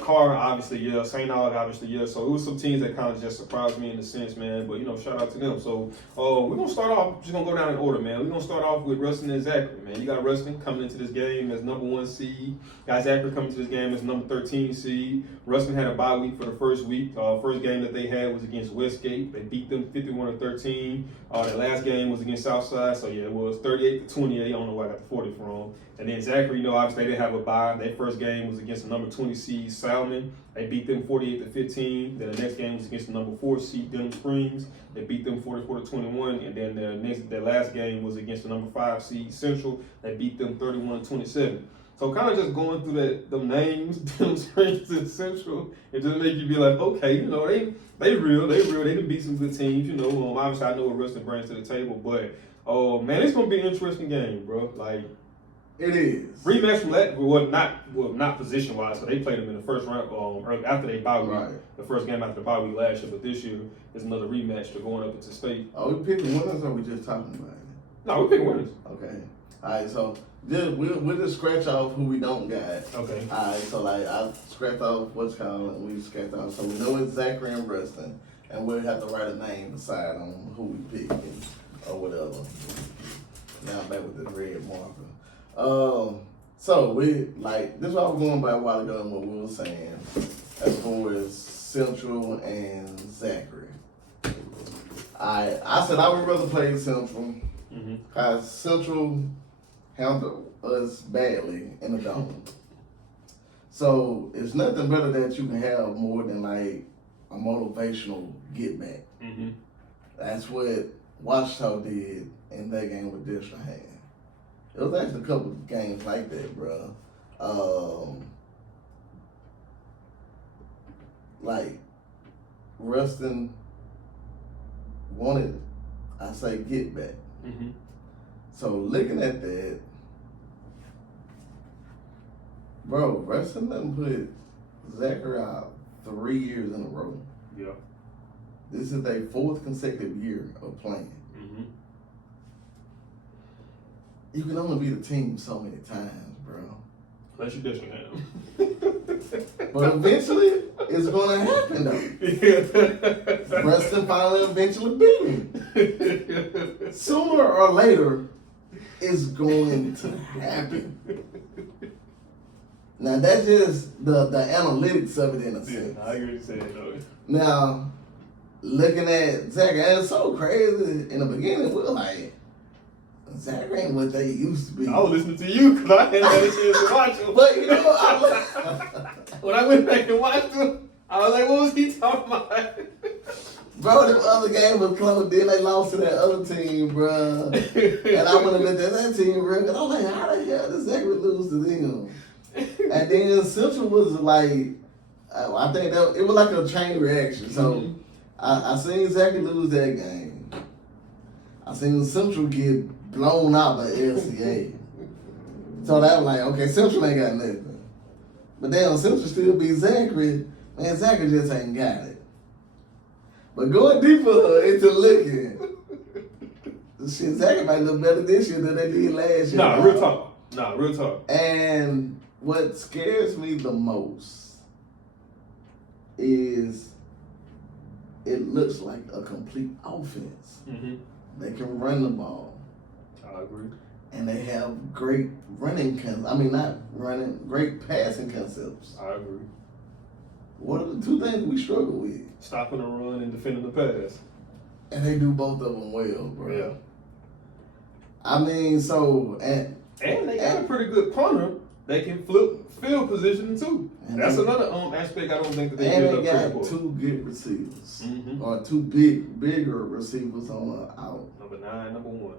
Carr, obviously, yeah. St. Aug, obviously, yeah. So it was some teams that kind of just surprised me in a sense, man. But, shout out to them. So we're going to start off, just going to go down in order, man. We're going to start off with Ruston and Zachary, man. You got Ruston coming into this game as number 1 seed. Got Zachary coming to this game as number 13 seed. Ruston had a bye week for the first week. First game that they had was against Westgate. They beat them 51-13. The last game was against Southside. So, yeah, it was 38-28. I don't know where I got the 40 from. And then Zachary, obviously they didn't have a bye. Their first game was against the number 20 seed Salmon. They beat them 48-15. Then the next game was against the number 4 seed Denham Springs. They beat them 44-21. And then their last game was against the number 5 seed Central. They beat them 31-27. So kind of just going through them names, Denham Springs and Central, it just make you be like, okay, they real. They done beat some good teams. Obviously I know what Ruston brings to the table, but man, it's gonna be an interesting game, bro. Like. It is. Rematch from that, not position wise. So they played them in the first round after they bye week, the first game after the bye week last year. But this year is another rematch. They're going up into state. Are we picking winners or are we just talking about it? No, we're picking winners. Okay. All right. So we'll just scratch off who we don't got. Okay. All right. So I scratched off what's called, and we scratched off. So we know it's Zachary and Ruston, and we'll have to write a name beside on who we pick or whatever. Now I'm back with the red marker. So we this is what I was going by a while ago and what we were saying as far as Central and Zachary. I said I would rather play Central Mm-hmm. because Central handled us badly in the dome. So it's nothing better that you can have more than like a motivational get back. Mm-hmm. That's what Ouachita did in that game with Destrehan. It was actually a couple of games like that, bro. Like Rustin wanted, I say, get back. Mm-hmm. So looking at that, bro, Rustin done put Zachary out 3 years in a row. Yeah. This is their 4th consecutive year of playing. Mm-hmm. You can only beat a team so many times, bro. Unless you Destrehan. But eventually, it's going to happen, though. Yeah. Preston finally eventually beat him. Sooner or later, it's going to happen. Now, that's just the analytics of it in a sense. Yeah, I agree with you saying, though. Now, looking at Zachary, and it's so crazy. In the beginning, we were like, Zachary ain't what they used to be. I was listening to you because I hadn't had a chance to watch him. But, you know, when I went back and watched him, I was like, what was he talking about? bro, the other game was close. Then they lost to that other team, bro. And I went and looked at that team, bro. And I was like, how the hell did Zachary lose to them? And then Central was like, I think that it was like a chain reaction. So I seen Zachary lose that game. I seen Central get blown out by LCA. So that was like, okay, Central ain't got nothing. But then Central still beat Zachary. Man, Zachary just ain't got it. But going deeper into looking, shit, Zachary might look better this year than they did last year. Nah, real talk. Nah, real talk. And what scares me the most is it looks like a complete offense. Mm-hmm. They can run the ball. I agree. And they have great great passing concepts. I agree. What are the 2 things we struggle with? Stopping the run and defending the pass. And they do both of them well, bro. Yeah. I mean, so And they got a pretty good punter. They can flip field position too. And That's they- another aspect I don't think that they and did they up got pretty 2 good receivers. Mm-hmm. Or 2 bigger receivers on the out. Number 9, number 1.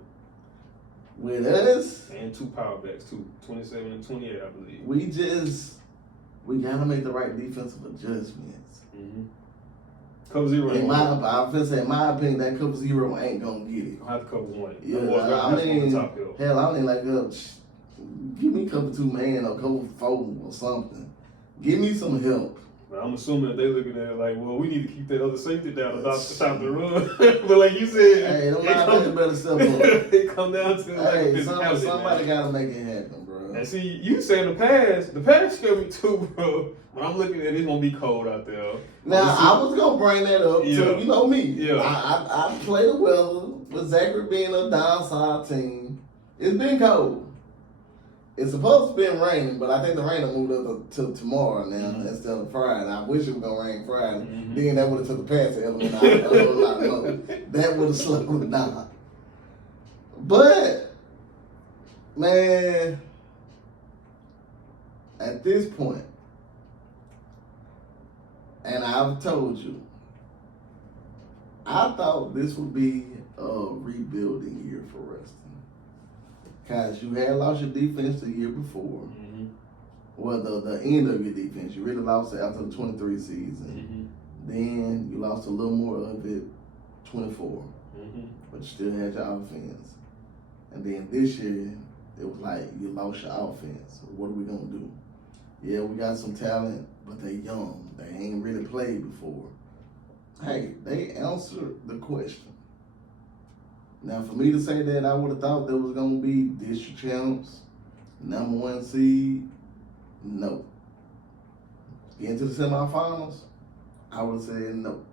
With us, And 2 power backs too. 27 and 28, I believe. we gotta make the right defensive adjustments. Mm-hmm. Cover 0 In my opinion, that cover 0 ain't gonna get it. I'll have to cover 1. Yeah, I mean, top hill. hell, I don't even like give me cover 2 man or cover 4 or something. Give me some help. But I'm assuming that they looking at it like, well, we need to keep that other safety down to stop the run. But like you said, Hey, them linebackers better step up. it come down to Hey, like somebody gotta make it happen, bro. And see, you saying the pass scared me too, bro. But I'm looking at it's gonna be cold out there. Now, I was gonna bring that up Yeah. to, you know me. Yeah. I play the weather with Zachary being a downside team. It's been cold. It's supposed to be raining, but I think the rain will move up to tomorrow now instead of Friday. I wish it was gonna rain Friday. Mm-hmm. Then that would have took the passing element out a whole lot more. That would have slowed it down. But man, at this point, and I've told you, I thought this would be a rebuilding year for Rustin. Because you had lost your defense the year before. Mm-hmm. Well, the end of your defense. You really lost it after the 23 season. Mm-hmm. Then you lost a little more of it 24. Mm-hmm. But you still had your offense. And then this year, it was like you lost your offense. What are we going to do? Yeah, we got some talent, but they young. They ain't really played before. Hey, they answered the question. Now, for me to say that, I would have thought there was going to be district champs, number 1 seed. No. Getting to the semifinals, I would have said no.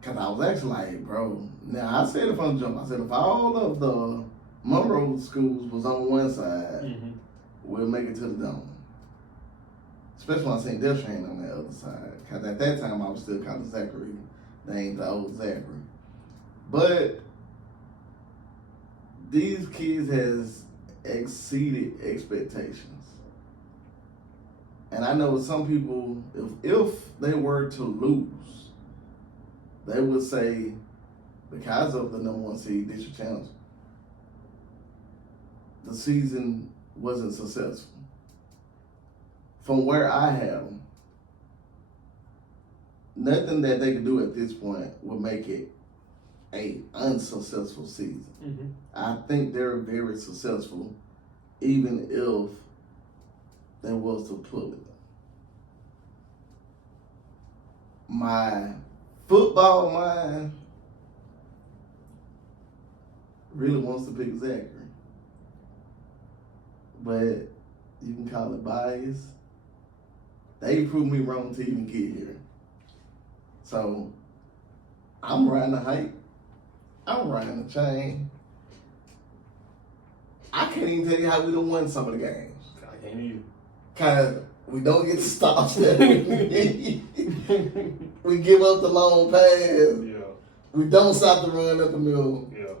Because I was actually like, bro, now I said it from the jump. I said if all of the Monroe schools was on one side, we'll make it to the dome. Especially when I seen Destrehan on the other side. Because at that time, I was still calling Zachary They ain't the old Zachary. But these kids has exceeded expectations. And I know some people, if they were to lose, they would say, because of the number 1 seed district challenge, the season wasn't successful. From where I have them, nothing that they could do at this point would make it a unsuccessful season. Mm-hmm. I think they're very successful, even if they was to pull it. My football mind really wants to pick Zachary, but you can call it bias. They proved me wrong to even get here. So I'm riding the hype. I'm riding the chain. I can't even tell you how we done won some of the games. I can't either. Cause we don't get the stops that we need. We give up the long pass. Yeah. We don't stop the run up the middle. Yeah.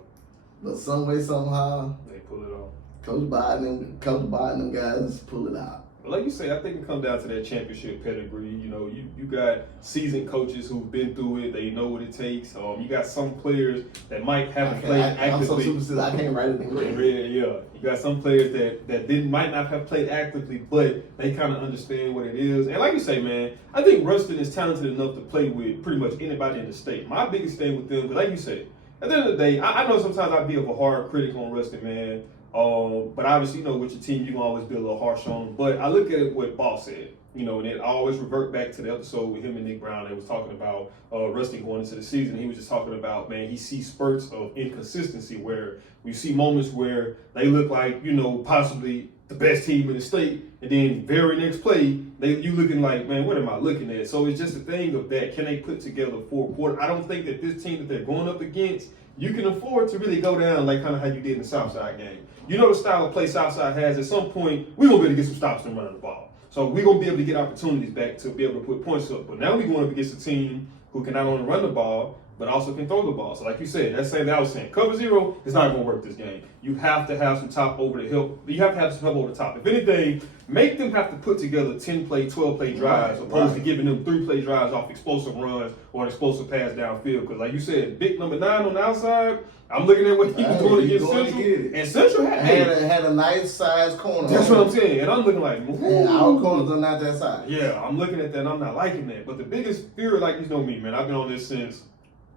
But some way, somehow, They pull it off. Coach Biden and them guys pull it out. But like you say, I think it comes down to that championship pedigree. You know, you got seasoned coaches who've been through it. They know what it takes. You got some players that might haven't played actively. I'm so superstitious, I can't write it in red. Yeah. You got some players that might not have played actively, but they kind of understand what it is. And like you say, man, I think Ruston is talented enough to play with pretty much anybody in the state. My biggest thing with them, because like you say, at the end of the day, I know sometimes I'd be of a hard critic on Ruston, man. But obviously, you know, with your team, you can always be a little harsh on them. But I look at what Boss said, you know, and it always revert back to the episode with him and Nick Brown. They was talking about Rusty going into the season. He was just talking about, man, he sees spurts of inconsistency where we see moments where they look like, you know, possibly the best team in the state, and then very next play, you looking like, man, what am I looking at? So it's just a thing of that. Can they put together 4 quarters? I don't think that this team that they're going up against, you can afford to really go down like kind of how you did in the Southside game. You know the style of play Southside has. At some point, we're going to be able to get some stops and running the ball. So we're going to be able to get opportunities back to be able to put points up. But now we're going up against a team who can not only run the ball, but also can throw the ball. So like you said, that's saying that I was saying, cover 0 is not going to work this game. You have to have some top over the help. You have to have some help over the top. If anything, make them have to put together 10-play, 12-play drives opposed to giving them 3-play drives off explosive runs or an explosive pass downfield. Because like you said, big number 9 on the outside, I'm looking at what he was doing against Central. And Central had a nice size corner. That's what I'm saying. And I'm looking like, and our corners are not that size. Yeah, I'm looking at that and I'm not liking that. But the biggest fear, like you know me, man, I've been on this since,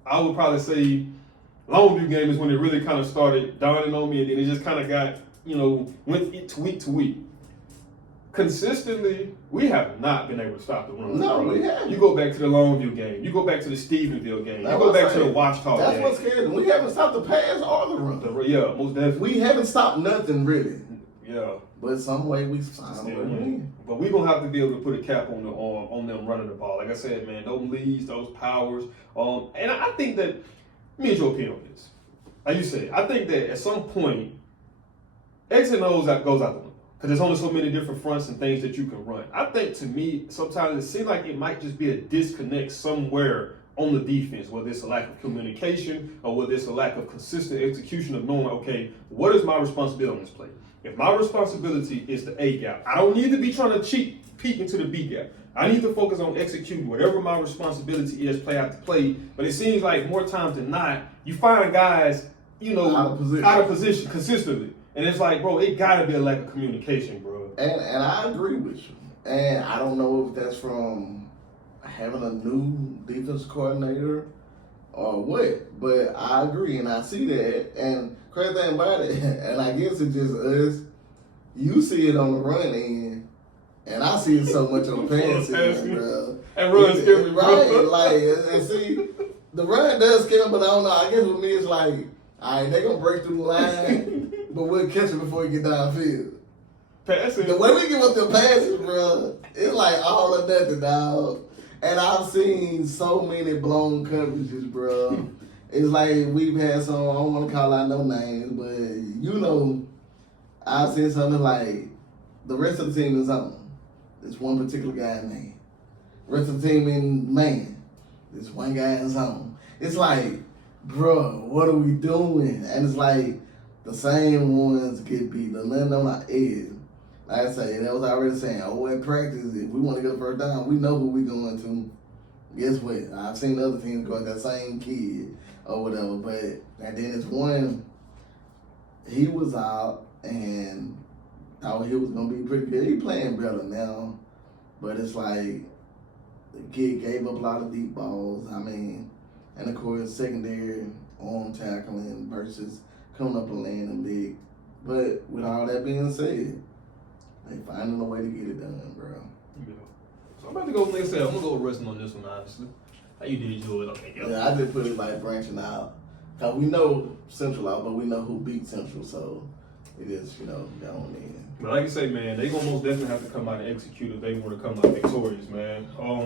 I would probably say, Longview game is when it really kind of started dawning on me, and then it just kind of got, you know, went week to week. Consistently, we have not been able to stop the run. No, we haven't. You go back to the Longview game. You go back to the Stephenville game. You go back to the Ouachita game. That's what's scary. We haven't stopped the pass or the run. Yeah, most definitely. We haven't stopped nothing, really. Yeah. But some way we win. But we're going to have to be able to put a cap on them running the ball. Like I said, man, those leads, those powers. And I think that, me and your opinion on this. Like you said, I think that at some point, X and O's goes out the window. Because there's only so many different fronts and things that you can run. I think, to me, sometimes it seems like it might just be a disconnect somewhere on the defense, whether it's a lack of communication or whether it's a lack of consistent execution of knowing, okay, what is my responsibility on this play? If my responsibility is the A gap, I don't need to be trying to peek into the B gap. I need to focus on executing whatever my responsibility is, play after play. But it seems like more times than not, you find guys, you know, out of position consistently. And it's like, bro, it gotta be a lack of communication, bro. And I agree with you. And I don't know if that's from having a new defense coordinator or what, but I agree and I see that. And crazy thing about it, and I guess it's just us, you see it on the run end, and I see it so much on the pass end, bro. And run scare me, right? Like, and see, the run does scare me, but I don't know. I guess with me, it's like, all right, they gonna break through the line, but we'll catch it before you get downfield. Passing. The way we give up the passes, bro, it's like all or nothing, dog. And I've seen so many blown coverages, bro. It's like we've had some, I don't want to call out no names, but you know, I've seen something like the rest of the team is on. It's one particular guy named. The rest of the team in man. This one guy in zone. It's like, bro, what are we doing? And it's like the same ones get beat. The none on our edge. Like I say, that was already saying, oh, in practice, if we want to get a first down, we know who we going to. Guess what? I've seen other teams go at that same kid or whatever. But, and then it's one, he was out and thought he was going to be pretty good. He playing better now. But it's like, the kid gave up a lot of deep balls. I mean, and of course, secondary arm tackling versus coming up and landing big. But with all that being said, they finding a way to get it done, bro. Yeah. So I'm about to go, like I said, I'm going to go wrestling on this one, honestly. How you did yours? Okay, Yeah, I just put it like branching out. Because we know Central out, but we know who beat Central, so it is, going in. But like I say, man, they gonna most definitely have to come out and execute if they want to come out victorious, man.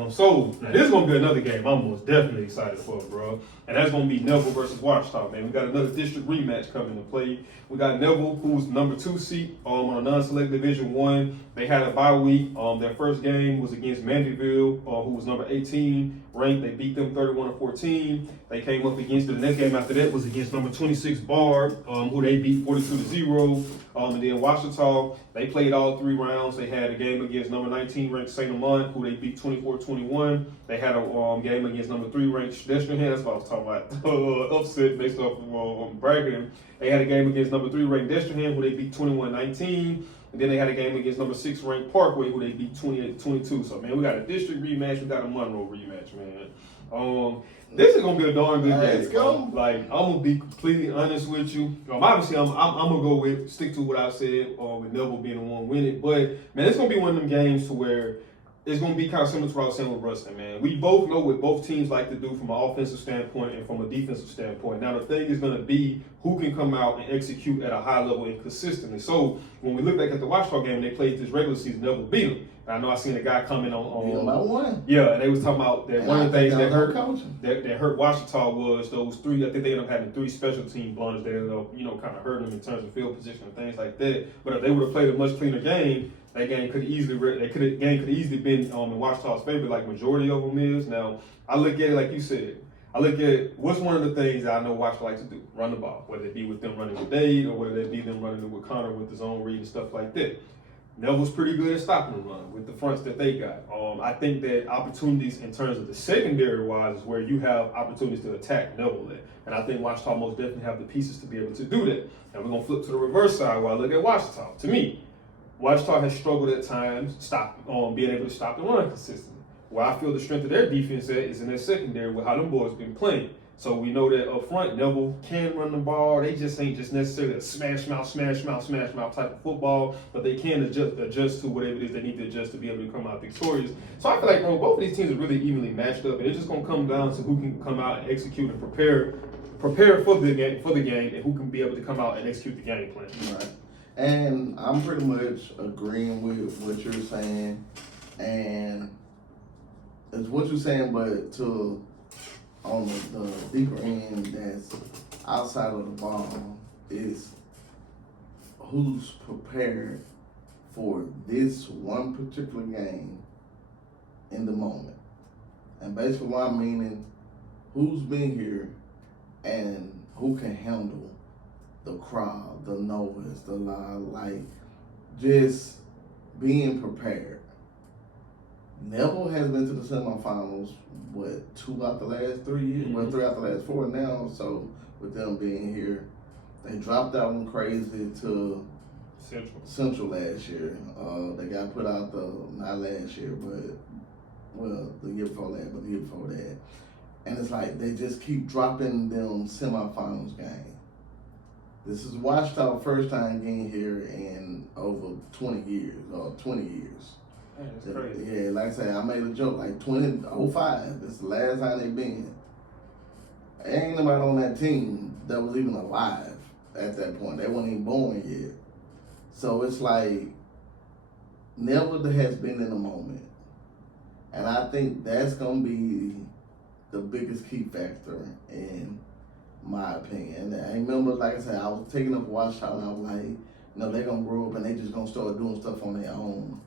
So now this is gonna be another game I'm most definitely excited for, bro. And that's gonna be Neville versus Ouachita, man. We got another district rematch coming to play. We got Neville, who's number 2 seed on a non-select Division 1. They had a bye week. Their first game was against Neville, who was number 18 ranked. They beat them 31-14. They came up against the next game after that was against number 26 Barb, who they beat 42-0. And then Ouachita, they played all 3 rounds. They had a game against number 19 ranked St. Amant, who they beat 24-21. They had a game against number 3 ranked Destrehan. That's what I was talking about. Upset based off of bracketing. They had a game against number 3 ranked Destrehan, who they beat 21-19. And then they had a game against number 6 ranked Parkway, who they beat 28-22. So, man, we got a district rematch. We got a Monroe rematch, man. This is gonna be a darn good game. Let's go. Like, I'm gonna be completely honest with you. Obviously, I'm gonna go stick to what I said, with Neville being the one winning. But man, it's gonna be one of them games to where it's gonna be kind of similar to what I was saying with Rustin, man. We both know what both teams like to do from an offensive standpoint and from a defensive standpoint. Now, the thing is gonna be who can come out and execute at a high level and consistently. So when we look back at the Ouachita game, they played this regular season, Neville beat them. I know I seen a guy comment on about one. Yeah, and they was talking about that one of the things that hurt Ouachita was those 3. I think they ended up having 3 special team blunders that ended up, kind of hurting them in terms of field position and things like that. But if they would have played a much cleaner game, that game could have easily been in Ouachita's favor, like majority of them is. Now I look at it like you said. I look at what's one of the things that I know Ouachita likes to do: run the ball, whether it be with them running with Dade or whether it be them running with Connor with his own read and stuff like that. Neville's pretty good at stopping the run with the fronts that they got. I think that opportunities in terms of the secondary wise is where you have opportunities to attack Neville at. And I think Ouachita most definitely have the pieces to be able to do that. And we're going to flip to the reverse side where I look at Ouachita. To me, Ouachita has struggled at times being able to stop the run consistently. Where I feel the strength of their defense at is in their secondary with how them boys been playing. So we know that up front, Neville can run the ball. They just ain't just necessarily a smash mouth type of football, but they can adjust to whatever it is they need to adjust to be able to come out victorious. So I feel like, bro, both of these teams are really evenly matched up, and it's just gonna come down to who can come out and execute and prepare for the game, and who can be able to come out and execute the game plan. Right. And I'm pretty much agreeing with what you're saying, and it's what you're saying, but on the deeper end that's outside of the ball is who's prepared for this one particular game in the moment. And basically what I'm meaning, who's been here and who can handle the crowd, the noise, the loud, like just being prepared. Neville has been to the semifinals, 2 out the last 3 years? Well, 3 out the last 4 now. So with them being here, they dropped that one crazy to Central last year. They got put out not last year, but the year before that, but the year before that. And it's like they just keep dropping them semifinals game. This is Ouachita's first time getting here in over 20 years. That's crazy. Yeah, like I say, I made a joke, like 2005, it's the last time they been. Ain't nobody on that team that was even alive at that point. They weren't even born yet. So it's like, Neville has been in the moment. And I think that's going to be the biggest key factor in my opinion. And I remember, like I said, I was taking up Ouachita and I was like, they're going to grow up and they just going to start doing stuff on their own.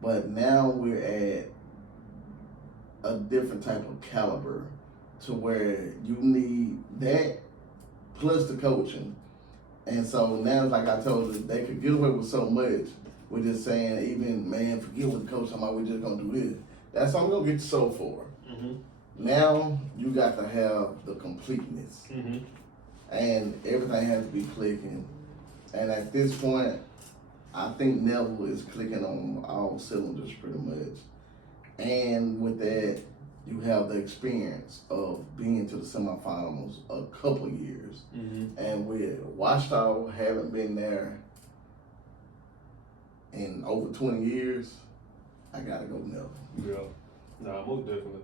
But now we're at a different type of caliber to where you need that plus the coaching. And so now, like I told you, they could get away with so much with just saying, even, man, forget what the coach talking about, we're just going to do this. That's what I'm going to get you sold for. Mm-hmm. Now, you got to have the completeness. Mm-hmm. And everything has to be clicking. And at this point, I think Neville is clicking on all cylinders pretty much. And with that, you have the experience of being to the semifinals a couple years. Mm-hmm. And with Ouachita haven't been there in over 20 years, I gotta go Neville. Yeah, nah, most definitely.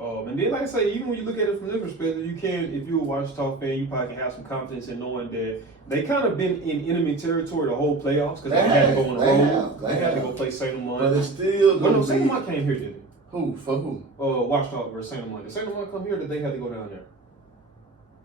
And then, like I say, even when you look at it from this perspective, you can, if you're a Ouachita fan, you probably can have some confidence in knowing that they kind of been in enemy territory the whole playoffs because they had to go on the road. They had to go play St. Lamont. But it's still no, St. Lamont came here, didn't it? Who? For who? Ouachita versus St. Lamont. Did St. Lamont come here or did they have to go down there?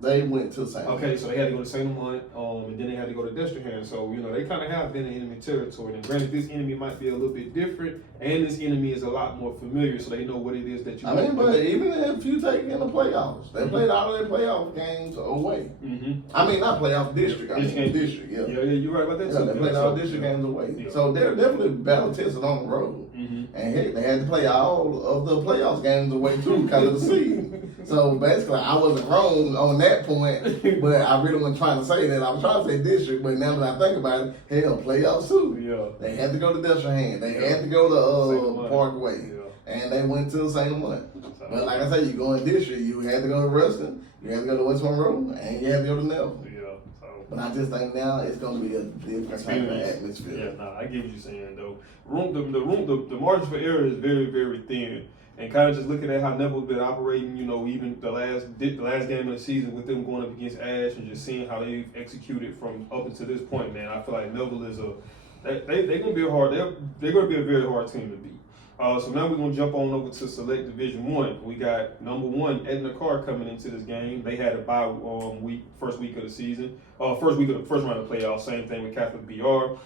They went to St. Lamont. Okay, so they had to go to St. Lamont, and then they had to go to Destrehan. So, they kind of have been in enemy territory. And granted, this enemy might be a little bit different, and this enemy is a lot more familiar, so they know what it is that you but even if you take in the playoffs, they played all of their playoff games away. Mm-hmm. I mean, not playoff, district. District, yeah. Yeah, you're right about that too. They played all district games away. Yeah. So they're definitely battle tested on the road. Mm-hmm. And heck, they had to play all of the playoffs games away too because of the seed. So basically, I wasn't wrong on that point, but I really wasn't trying to say that. I was trying to say district, but now that I think about it, hell, playoffs too. Yeah. They had to go to Destrehan. They had to go to Parkway. Yeah. And they went to St. Lamont. But like I said, you go in district, you had to go to Ruston, you had to go to West Monroe, and you had to go to Neville. Yeah. But I just think now it's going to be a different type of atmosphere. Yeah, nah, I get what you're saying though. The margin for error is very, very thin. And kind of just looking at how Neville's been operating, even the last game of the season with them going up against Ash and just seeing how they've executed from up until this point, man, I feel like Neville is they're gonna be a very hard team to beat. So now we're gonna jump on over to Select Division 1. We got number 1 Edna Carr coming into this game. They had a bye first week of the season, first round of playoffs. Same thing with Catholic BR.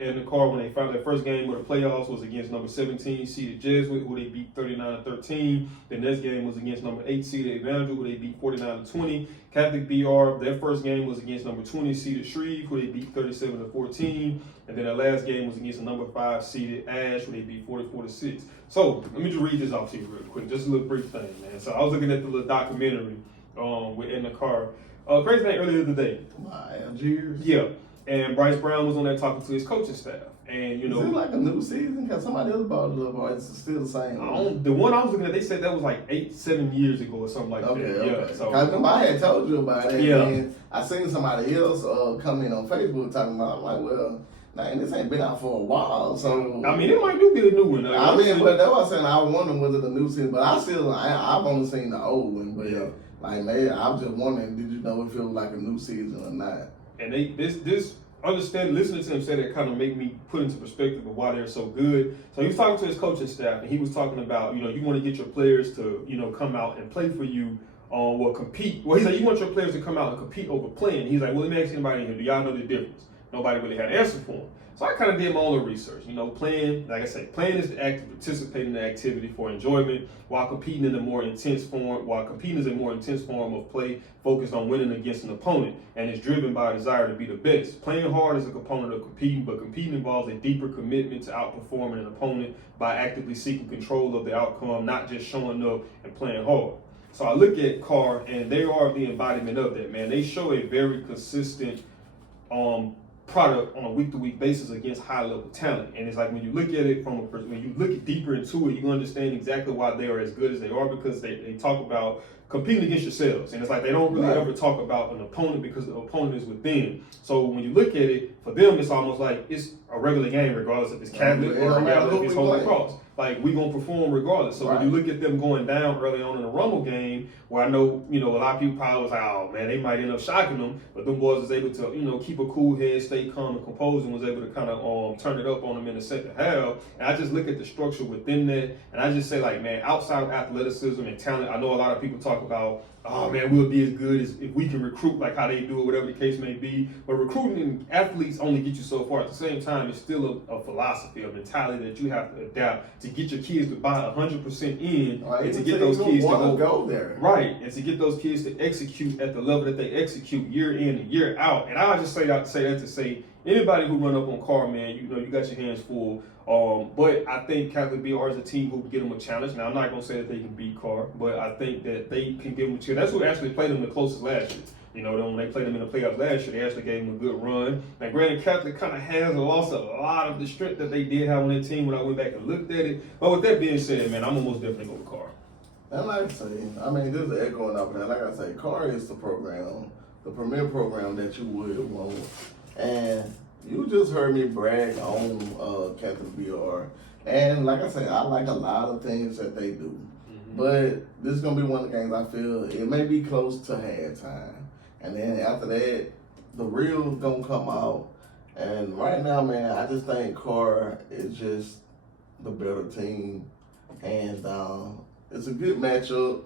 Edna Carr, when they found their first game of the playoffs, was against number 17 seeded Jesuit, who they beat 39-13. The next game was against number 8 seeded Evangel, who they beat 49-20. Catholic BR, their first game was against number 20 seeded Shreve, who they beat 37-14. And then their last game was against the number 5 seeded Ash, who they beat 44-6. So let me just read this off to you real quick, just a little brief thing, man. So I was looking at the little documentary with Edna Carr. Crazy thing earlier today. Algiers. Yeah, and Bryce Brown was on there talking to his coaching staff, and Is it like a new season? Because somebody else bought it up, or it's still the same? The one I was looking at, they said that was like 7 years ago or something like that. Okay. Yeah, so I remember I had told you about it. Yeah. And I seen somebody else come in on Facebook talking about. I'm like, well, man, this ain't been out for a while, so I mean, it might be a new one. I mean, but that's what I'm saying. I was wondering was it a new season, but I've only seen the old one. But Yeah. like, man, I was just wondering, did you know if it was like a new season or not? And listening to him say that kind of made me put into perspective of why they're so good. So he was talking to his coaching staff, and he was talking about, you want to get your players to, come out and play for you, compete. Well, he's like, you want your players to come out and compete over playing. He's like, well, let me ask anybody in here, do y'all know the difference? Nobody really had an answer for him. So I kind of did my own research. Playing, like I say, playing is the act of participating in the activity for enjoyment, while competing is a more intense form of play focused on winning against an opponent and is driven by a desire to be the best. Playing hard is a component of competing, but competing involves a deeper commitment to outperforming an opponent by actively seeking control of the outcome, not just showing up and playing hard. So I look at Carr, and they are the embodiment of that, man. They show a very consistent product on a week-to-week basis against high-level talent, and it's like when you look at it when you look deeper into it, you understand exactly why they are as good as they are, because they talk about competing against yourselves, and it's like they don't really ever talk about an opponent because the opponent is within. So when you look at it, for them, it's almost like it's a regular game, regardless if it's Catholic or regardless if it's Holy Cross. Like, we gonna perform regardless. So when you look at them going down early on in the Rumble game, where I know, a lot of people probably was like, oh man, they might end up shocking them, but them boys was able to, keep a cool head, stay calm and composed, and was able to kind of turn it up on them in the second half. And I just look at the structure within that, and I just say, like, man, outside of athleticism and talent, I know a lot of people talk about, oh man, we'll be as good as if we can recruit like how they do it, whatever the case may be. But recruiting athletes only get you so far. At the same time, it's still a philosophy, a mentality that you have to adapt to get your kids to buy 100% in, Right, and to get those kids to go there. Right, and to get those kids to execute at the level that they execute year in and year out. And I just say that to say anybody who run up on Carr, man, you know, you got your hands full. But I think Catholic BR is a team who can get them a challenge. Now, I'm not going to say that they can beat Carr, but I think that they can give them a challenge. That's who actually played them the closest last year. You know, when they played them in the playoffs last year, they actually gave them a good run. Now, granted, Catholic kind of has lost a lot of the strength that they did have on their team when I went back and looked at it. But with that being said, man, I'm almost definitely going with Carr. And like I say, I mean, this is echoing up there. Like I say, Carr is the program, the premier program that you would want. And you just heard me brag on Catholic BR. And like I say, I like a lot of things that they do. Mm-hmm. But this is going to be one of the games I feel it may be close to halftime. And then after that, the real's going to come out. And right now, man, I just think Carr is just the better team. And it's a good matchup.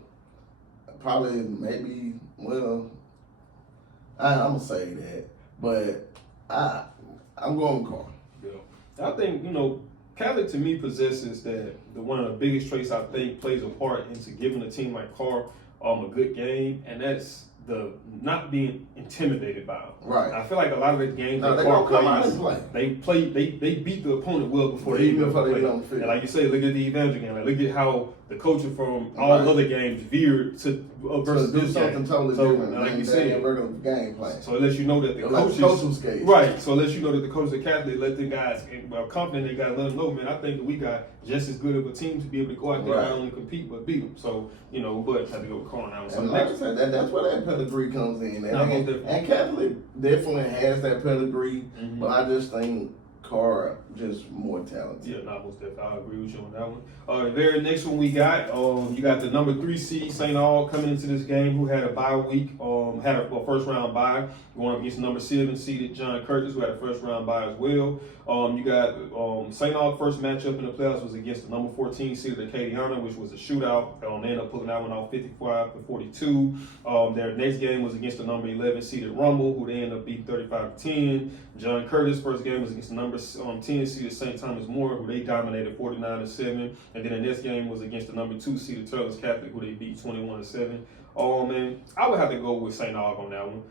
Probably, maybe, well, I'm going to say that. But I'm going with Carr. Yeah. I think, you know, Catholic to me possesses one of the biggest traits I think plays a part into giving a team like Carr a good game, and that's the not being intimidated by them. Right. I feel like a lot of the games they Carr plays, they beat the opponent well before they even play. And like you say, look at the Evangel game. Like, look at how the coaches from all other games veered to versus do this something game. totally different. Like you said, regular game plan. So it lets you know that the coaches, right? So it lets you know that the coaches at Catholic let the guys, confident they got to let them know, man. I think that we got just as good of a team to be able to go out there and not only compete but beat them. So you know, but have to go with Carr now. So and like I said, that's where that pedigree comes in. And Catholic definitely has that pedigree, but I just think Carr just more talented. Yeah, most definitely. I agree with you on that one. The very next one we got, you got the number 3 seed St. Aug coming into this game, who had a bye week, had a first round bye, going up against the number 7 seeded John Curtis, who had a first round bye as well. You got St. Aug first matchup in the playoffs was against the number 14 seeded Acadiana, which was a shootout. They ended up pulling that one off 55-42. Their next game was against the number 11 seeded Rumble, who they ended up beating 35-10. John Curtis' first game was against the number 10 seeded St. Thomas More, who they dominated 49-7. And then the next game was against the number 2 seeded Turles Catholic, who they beat 21-7. Man, I would have to go with St. Aug on that one.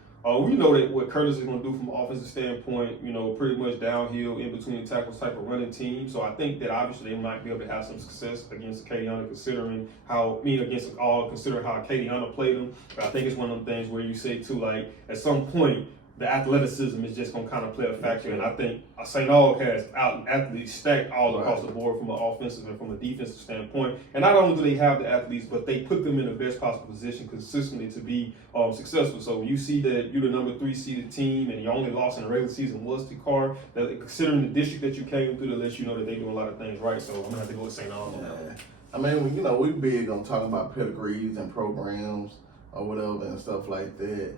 We know that what Curtis is going to do from an offensive standpoint, you know, pretty much downhill, in between the tackles type of running team. So I think that obviously they might be able to have some success against Acadiana, considering how Acadiana played them. But I think it's one of them things where you say too, like at some point, the athleticism is just going to kind of play a factor. And I think St. Aug has athletes stacked all across the board from an offensive and from a defensive standpoint. And not only do they have the athletes, but they put them in the best possible position consistently to be successful. So when you see that you're the number 3 seeded team and your only loss in the regular season was to Carr, that considering the district that you came through, to let you know that they do a lot of things right. So I'm going to have to go with St. Aug on that one. I mean, you know, we big on talking about pedigrees and programs or whatever and stuff like that.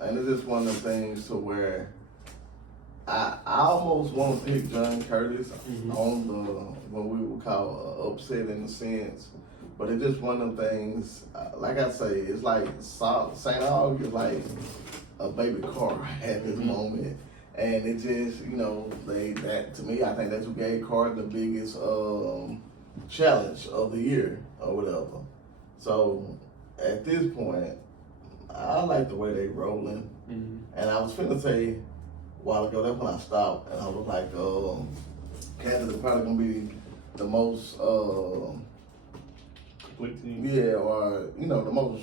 And it's just one of the things to where I almost want to pick John Curtis on what we would call an upset in a sense, but it's just one of the things. Like I say, it's like St. Aug is like a baby Carr at this moment, and it just, you know, that to me, I think that's what gave Carr the biggest challenge of the year or whatever. So at this point, I like the way they rolling. And I was finna say a while ago, that's when I stopped, and I was like, Canada's probably gonna be the most complete team. Yeah, or you know, the most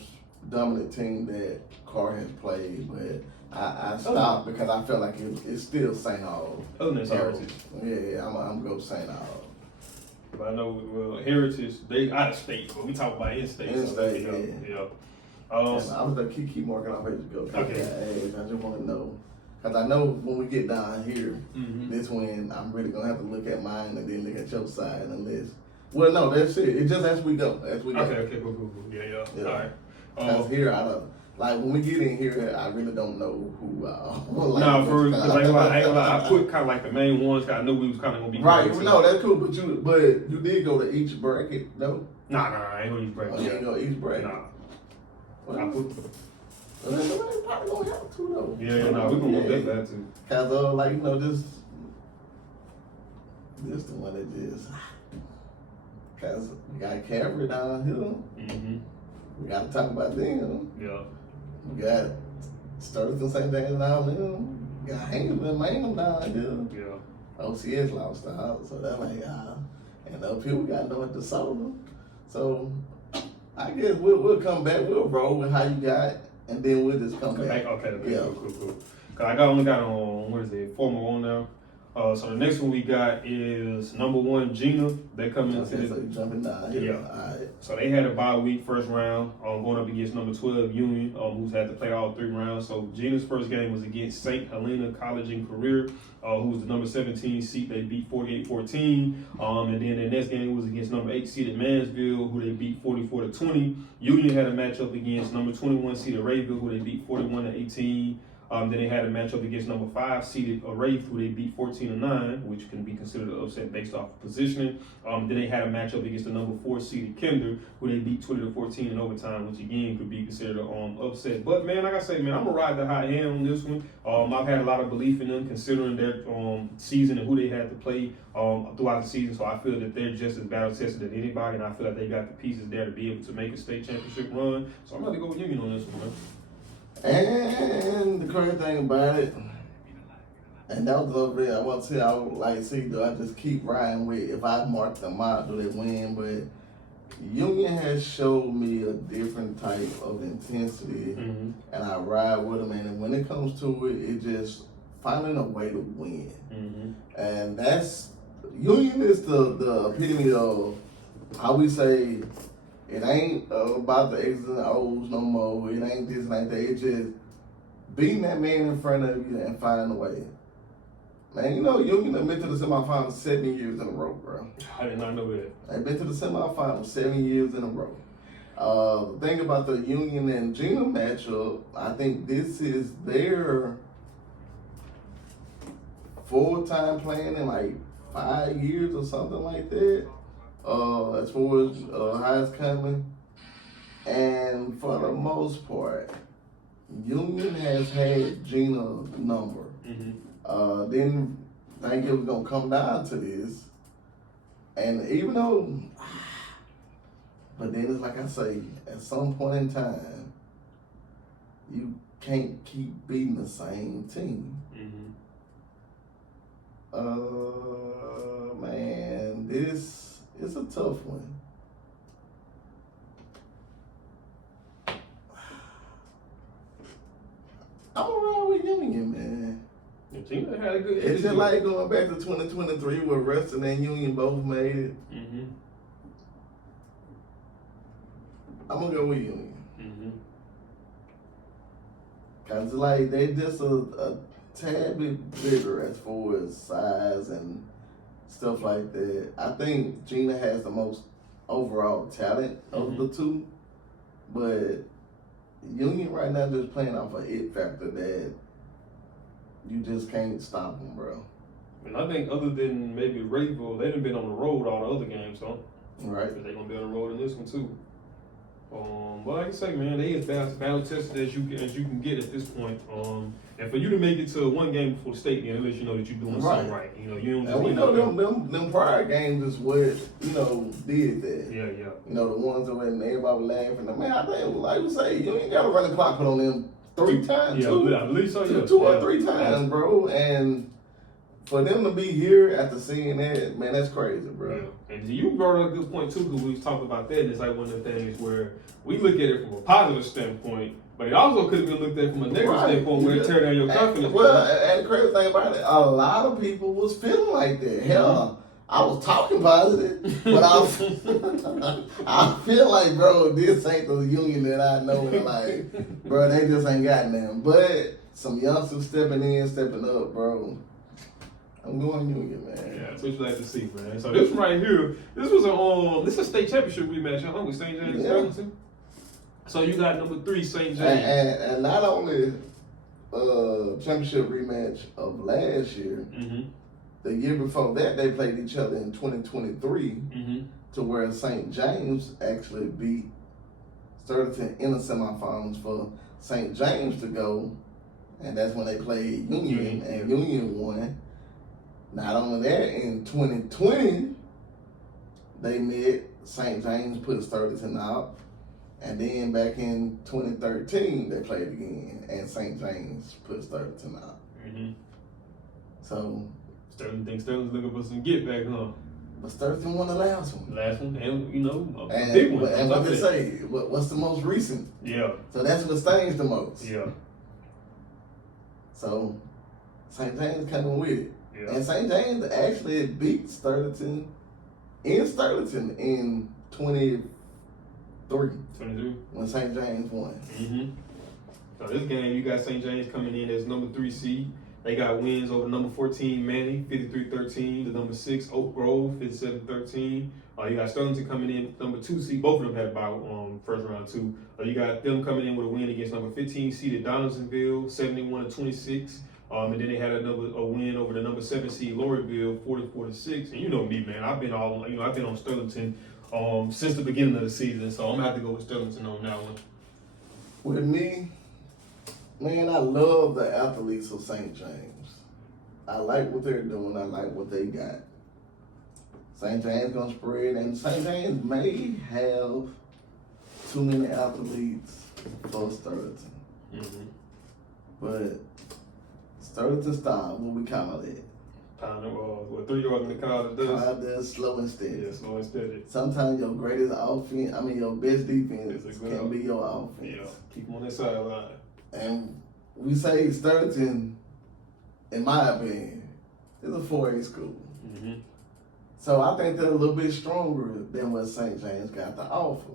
dominant team that Carr has played. But I stopped because I felt like it's still St. Aug. Other than Heritage. Yeah, I'm going to St. Aug. But I know, well, Heritage, they out of state, but we talk about in-state. Yeah. I was going to keep marking off as you go. Okay. I just want to know. Because I know when we get down here, this when I'm really going to have to look at mine and then look at your side unless. Well, no, that's it. It's just as we go. Okay, cool. Yeah. All right. Because here, like when we get in here, I really don't know who. Because I put kind of like the main ones. Cause I knew we was kind of gonna be right. No, that's cool. But you did go to each bracket, no? Nah, I ain't gonna each bracket. You ain't go to each bracket. Nah. Well, I put. Well, they probably gonna have to though. Yeah, we're gonna look at that too. Cause like just This the one that just, cause we got Cavalry down here. Mm-hmm. We got to talk about them. Yeah. We got Sturgis St. James down there. We got Haynesville and Mangum down here. Yeah. OCS lost out, so they're like, and up here we got North DeSoto. So I guess we'll come back. We'll roll with how you got, and then we'll just come back. Okay. Yeah. Cool. Cause I only got on, what is it, 4 more on now. So the next one we got is number 1 Gina. They come into Okay, so you jumping down here. Yeah. All right. So they had a bye week first round, going up against number 12 Union, who's had to play all 3 rounds. So Gina's first game was against St. Helena College and Career, who was the number 17 seed. They beat 48-14. And then the next game was against number 8 seeded Mansville, who they beat 44-20. Union had a matchup against number 21 seeded Rayville, who they beat 41-18. Then they had a matchup against number 5 seeded Wraith, who they beat 14-9, which can be considered an upset based off of positioning. Then they had a matchup against the number 4 seeded Kinder, who they beat 20-14 in overtime, which again could be considered an upset. But man, like I say, man, I'm gonna ride the hot hand on this one. I've had a lot of belief in them considering their season and who they had to play throughout the season. So I feel that they're just as battle tested as anybody, and I feel like they got the pieces there to be able to make a state championship run. So I'm gonna go with Union on this one, man. And the crazy thing about it, and that was over there, I want to say, I would like see, do I just keep riding with, if I mark them out, do they win? But Union has showed me a different type of intensity, and I ride with them. And when it comes to it, it just finding a way to win. And that's, Union is the epitome of how we say, it ain't about the X's and O's no more. It ain't this and ain't that. It's just beating that man in front of you and finding a way. Man, you know, Union have been to the semifinals 7 years in a row, bro. I did not know that. They've been to the semifinals 7 years in a row. The thing about the Union and Gina matchup, I think this is their full-time playing in like 5 years or something like that. As far as how it's coming. And for the most part, Union has had Gina's number. Didn't think it was going to come down to this. And even though, but then it's like I say, at some point in time, you can't keep beating the same team. Man, this is a tough one. I'm around with Union, man. Your team had a good. It's just like going back to 2023 where Ruston and Union both made it. I'm gonna go with Union. Cause like they just a tad bit bigger as far as size and stuff like that. I think Gina has the most overall talent of the two, but Union right now just playing off an it factor that you just can't stop them, bro. And I think other than maybe Rayville, they done been on the road all the other games, so right. They're gonna be on the road in this one too. But like I say, man, they as battle tested as you can get at this point. And for you to make it to one game before the state game, it lets you know that you're doing something right. You know, you don't. And we know them prior games is what did that. Yeah. You know, the ones that when everybody was laughing. Man, I think like we say, you ain't got to run the clock put on them 3 times. Yeah, at least so. Yeah, 2 or 3 times, bro. And for them to be here after seeing that, man, that's crazy, bro. Yeah. And you brought up a good point too, because we was talking about that. It's like one of the things where we look at it from a positive standpoint, but it also could have been looked at from a negative standpoint where it tear down your confidence. And the crazy thing about it, a lot of people was feeling like that. Hell, I was talking positive, but I feel like, bro, this ain't the Union that I know. And like, bro, they just ain't got them. But some youngsters stepping up, bro. I'm going Union, man. Yeah, that's what you like to see, man. So this one right here, this was a state championship rematch, huh? With St. James Hamilton. So you got number 3, St. James. And not only championship rematch of last year, the year before that they played each other in 2023 to where St. James actually beat Sturgis in the semifinals for St. James to go, and that's when they played Union, and Union won. Not only that, in 2020, they met St. James, put Sterling out. And then back in 2013, they played again, and St. James put Sterling out. Mm-hmm. So Sterling thinks Sterling's looking for some get back, huh? But Sterling won the last one. Last one, and you know, And, big one. And what they say, what's the most recent? Yeah. So that's what stings the most. Yeah. So St. James coming with it. Yeah. And St. James actually beat Sterling in 23 23 when St. James won. Mm-hmm. So this game, you got St. James coming in as number 3 seed. They got wins over number 14 Manny, 53-13. The number 6 Oak Grove, 57-13. You got Sterling coming in number 2 seed. Both of them had about first round 2. You got them coming in with a win against number 15 seeded Donaldsonville, 71-26. And then they had a win over the number 7 seed Lorryville, 44-6. And you know me, man. I've been on Sterling since the beginning of the season, so I'm gonna have to go with Sterling on that one. With me, man, I love the athletes of St. James. I like what they're doing. I like what they got. St. James gonna spread, and St. James may have too many athletes for Sterling. Mm-hmm. But Sterling style, what we call it? Kind of, 3 yards in the car does. Does slow and steady. Yeah, slow and steady. Sometimes your greatest offense, your best defense can be your offense. Yeah, keep them on that sideline. And we say Sterling, in my opinion, is a 4A school. Mm-hmm. So I think they're a little bit stronger than what St. James got to offer.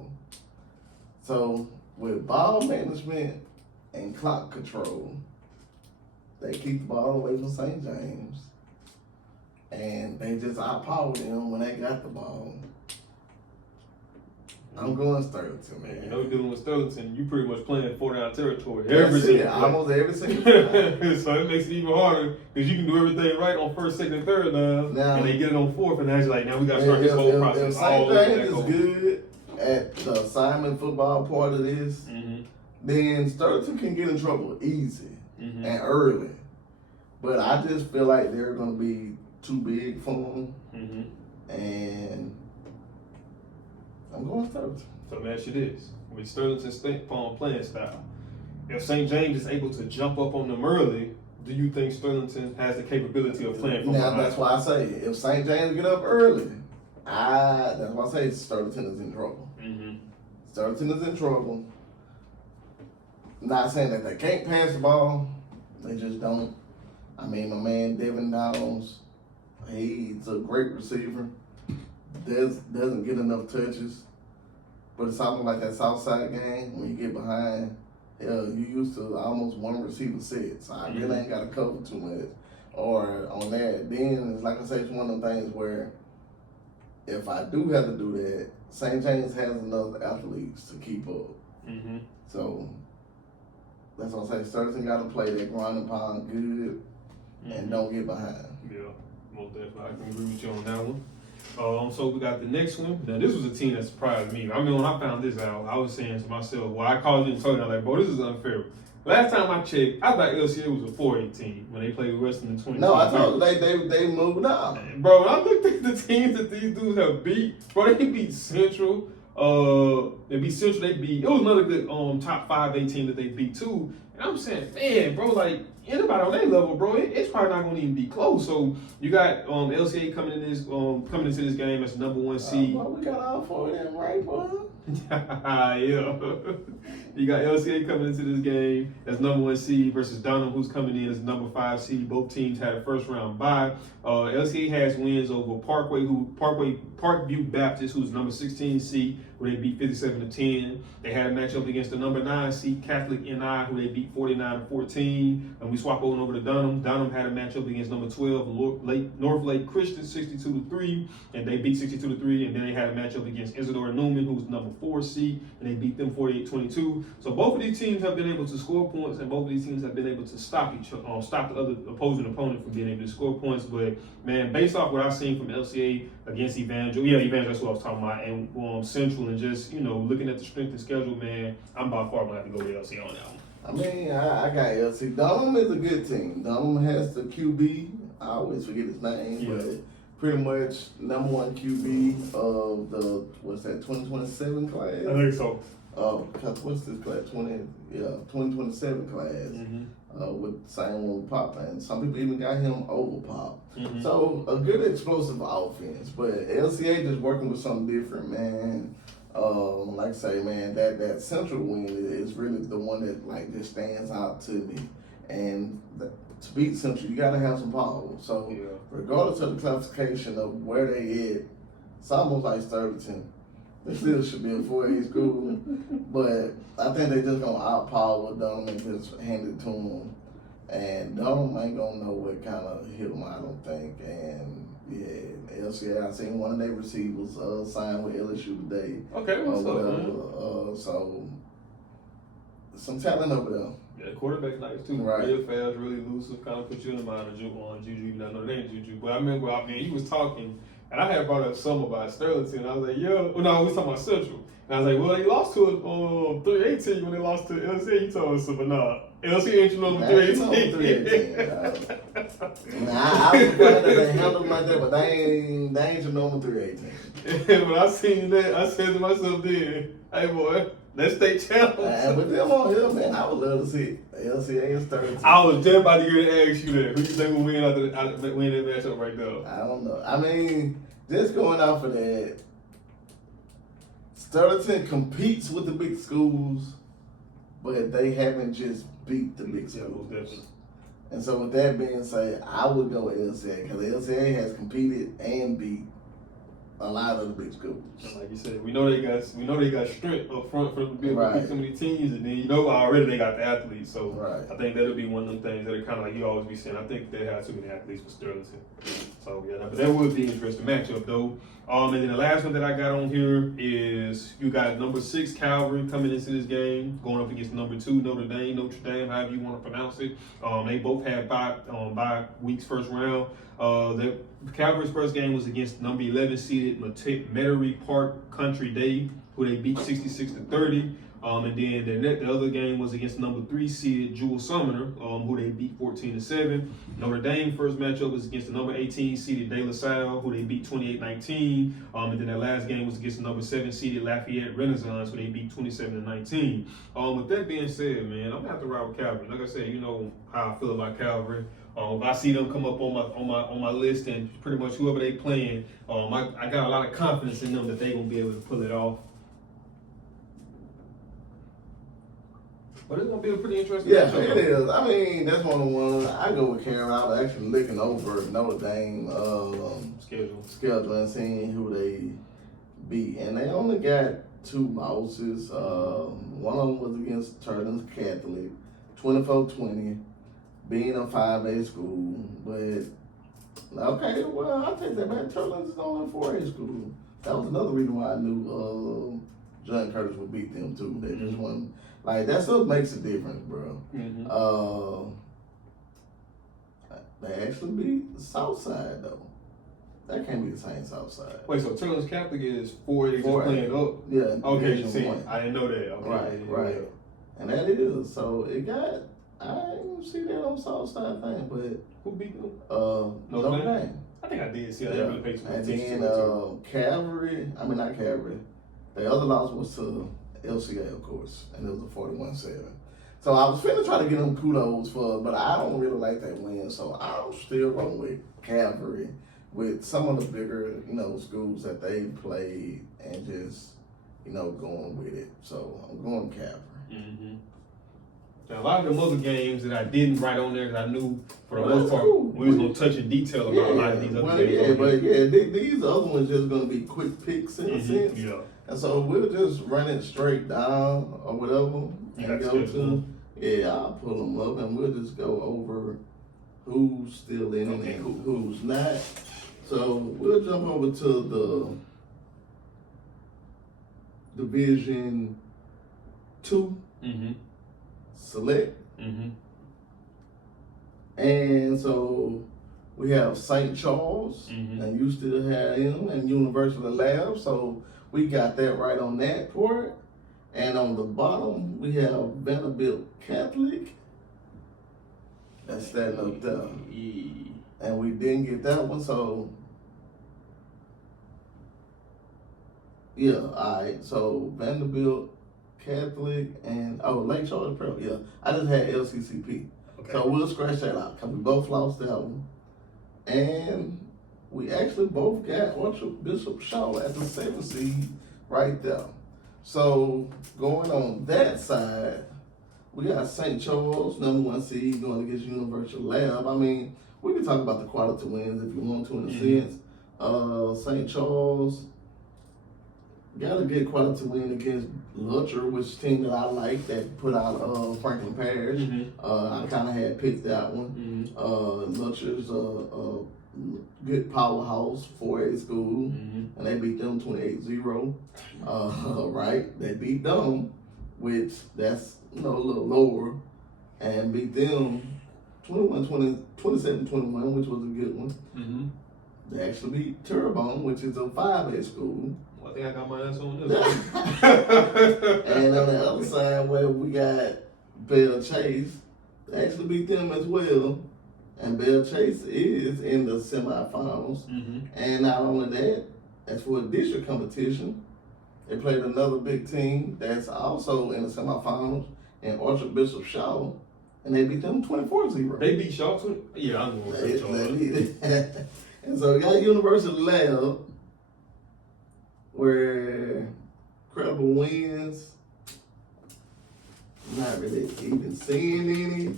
So with ball management and clock control, they keep the ball away from St. James. And they just outpowered them when they got the ball. I'm going Sterling, man. You know, dealing with Sterling, you pretty much playing 4-down territory almost every single time. So it makes it even harder because you can do everything right on first, second, and third down, and they get it on fourth, and now you're like, now we got to start this whole process. If St. James is good at the assignment football part of this, mm-hmm. then Sterling can get in trouble easy mm-hmm. and early. But I just feel like they're going to be too big for them, mm-hmm. and I'm going Sterling. So let me ask you this: with Sterling's playing style, if St. James is able to jump up on them early, do you think Sterling has the capability of playing from behind? That's why I say if St. James get up early, that's why I say Sterling is in trouble. Mm-hmm. Sterling is in trouble. Not saying that they can't pass the ball, they just don't. My man Devin Downs, he's a great receiver. Doesn't get enough touches. But it's something like that Southside game, when you get behind, you used to almost one receiver set. So I really ain't got to cover too much. Or on that, then it's like I say, it's one of them things where if I do have to do that, St. James has enough athletes to keep up. Mm-hmm. So that's what I say. Sterling got to play that ground and pound good and don't get behind. Yeah, most definitely. I can agree with you on that one. So we got the next one. Now this was a team that surprised me. When I found this out, I was saying to myself, well, I called you and told you, I'm like, bro, this is unfair. Last time I checked, I thought LCA was a 4A team when they played Western in 2020. No, I told you they moved up. Bro, when I looked at the teams that these dudes have beat, bro, they beat Central. They beat Central. It was another good top 5A team that they beat too. And I'm saying, man, bro, like anybody on that level, bro, it's probably not going to even be close. So you got LCA coming into this game as the number 1 seed. Well, we got all 4 of them, right, boy? Yeah. You got LCA coming into this game as number 1 seed versus Dunham, who's coming in as number 5 seed. Both teams had a first round bye. LCA has wins over Parkview Baptist, who's number 16 seed, where they beat 57-10. They had a matchup against the number 9 seed Catholic NI, who they beat 49-14. And we swap over to Dunham. Dunham had a matchup against number 12 North Lake Christian, 62-3, and they beat 62-3. And then they had a matchup against Isadora Newman, who's number 4 seed, and they beat them 48-22. So both of these teams have been able to score points, and both of these teams have been able to stop the other opposing opponent from being able to score points. But man, based off what I've seen from LCA against Evangel, that's what I was talking about, and Central, and just looking at the strength and schedule, man, I'm by far gonna have to go with LCA on that one. I got LC. Dunham is a good team. Dunham has the QB. I always forget his name, Yeah. but pretty much #1 QB of the 2027 class. I think so. What's this class? 2027 class. With the same one with Pop, and some people even got him over Pop. So a good explosive offense, but LCA just working with something different, man. Like I say, man, that Central win is really the one that like just stands out to me. And to beat Central, you gotta have some power. So regardless of the classification of where they at, it's almost like Sturgeon. They still should be a 4A school, but I think they just gonna outpower Dunham and just hand it to them. And Dunham ain't gonna know what kind of hit them, I don't think. And yeah, LCA, I seen one of their receivers sign with LSU today. Okay, what's up, man? So some talent over there. Yeah, quarterback nice too. Right. Real fast, really elusive, kind of put you in the mind of Juju. Even though I know they ain't Juju, but I remember, he was talking. And I had brought up something about Sterling, and I was like, yo, no, we was talking about Central. And I was like, well, they lost to it 318 when they lost to LC. You told us, but nah, LC ain't you number 318. Nah, I was glad that they handled them like that, but they ain't your number 318. When I seen that, I said to myself then, hey boy, that's state challenge. But them on here, man, I would love to see LCA and Sterling. I was just about to get to ask you that. Who you think will win win that matchup right there? I don't know. I mean, just going off of that, Sterling competes with the big schools, but they haven't just beat the big schools. Definitely. And so with that being said, I would go with LCA because LCA has competed and beat a lot of the big schools. And like you said, we know they got strength up front from the Right. big so many teams, and then already they got the athletes. So Right. I think that'll be one of them things that are kind of like you always be saying. I think they have too many athletes for Sterling. So yeah, but that would be an interesting matchup though. And then the last one that I got on here is you got number 6 Calvary coming into this game, going up against number 2 Notre Dame, however you want to pronounce it. They both had bye weeks first round. The Calvary's first game was against number 11 seeded Metairie Park Country Day, who they beat 66-30. And then the other game was against number 3 seeded Jewel Summoner, who they beat 14-7. Notre Dame first matchup was against the number 18 seeded De La Salle, who they beat 28-19. And then their last game was against the number 7 seeded Lafayette Renaissance, who they beat 27-19. With that being said, man, I'm gonna have to ride with Calvary. Like I said, you know how I feel about Calvary. If I see them come up on my list and pretty much whoever they playing, I got a lot of confidence in them that they gonna be able to pull it off. But it's gonna be a pretty interesting matchup. Yeah, it is. I mean, that's one of the ones. I go with Karen. I was actually looking over Notre Dame schedule and seeing who they beat, and they only got 2 losses. One of them was against Turton's Catholic, 24-20, being a 5A school. But okay, well, I'll take that back. Turton's is only a 4A school. That was another reason why I knew John Curtis would beat them too. They just won. Like, that stuff makes a difference, bro. They actually beat the Southside, though. That can't be the same Southside. Wait, so Turner's Catholic is 4A just playing up? Yeah. Okay, see, I didn't know that. Okay, right. And that is. So it got, I didn't see that on Southside thing, but. Who beat them? Notre Dame. I think I did see that. Yeah. Really And then Calvary, not Calvary. The other loss was to LCA, of course, and it was a 41-7. So I was finna try to get them kudos but I don't really like that win. So I'm still going with Calvary with some of the bigger, schools that they played and just, going with it. So I'm going Calvary. Now, a lot of the other games that I didn't write on there because I knew for the most part we was gonna touch in detail about a lot of these other games. These other ones just gonna be quick picks in a sense. Yeah. And so we'll just run it straight down or whatever and go to. Yeah, I'll pull them up and we'll just go over who's still in it and who's not. So we'll jump over to the Division 2. Select. And so we have St. Charles, and you still have him, and University Lab. So we got that right on that part. And on the bottom, we have Vanderbilt Catholic. That's that up there. and we didn't get that one. So yeah, all right. So Vanderbilt, Catholic, and Lake Charles Prep. Yeah, I just had LCCP. Okay. So we'll scratch that out because we both lost that one, and we actually both got Archbishop Shaw at the 7th seed right there. So going on that side, we got St. Charles, #1 seed, going against Universal Lab. I mean, we can talk about the quality wins if you want to, in a sense. St. Charles got a good quality win against Lutcher, which is a team that I like, that put out Franklin Parish. I kind of had picked that one. Lutcher's a good powerhouse, 4A school, and they beat them 28-0. Right? They beat them, which that's a little lower, and beat them 27-21, which was a good one. They actually beat Terrebonne, which is a 5A school. Well, I think I got my ass on this one. And on the other side, where we got Bell Chase, they actually beat them as well. And Bell Chase is in the semifinals. And not only that, as for a district competition, they played another big team that's also in the semifinals, in Archbishop Shaw, and they beat them 24-0. They beat Shaw too? Yeah, I'm going to Shaw. And so we got University Lab, where credible wins, not really even seeing any.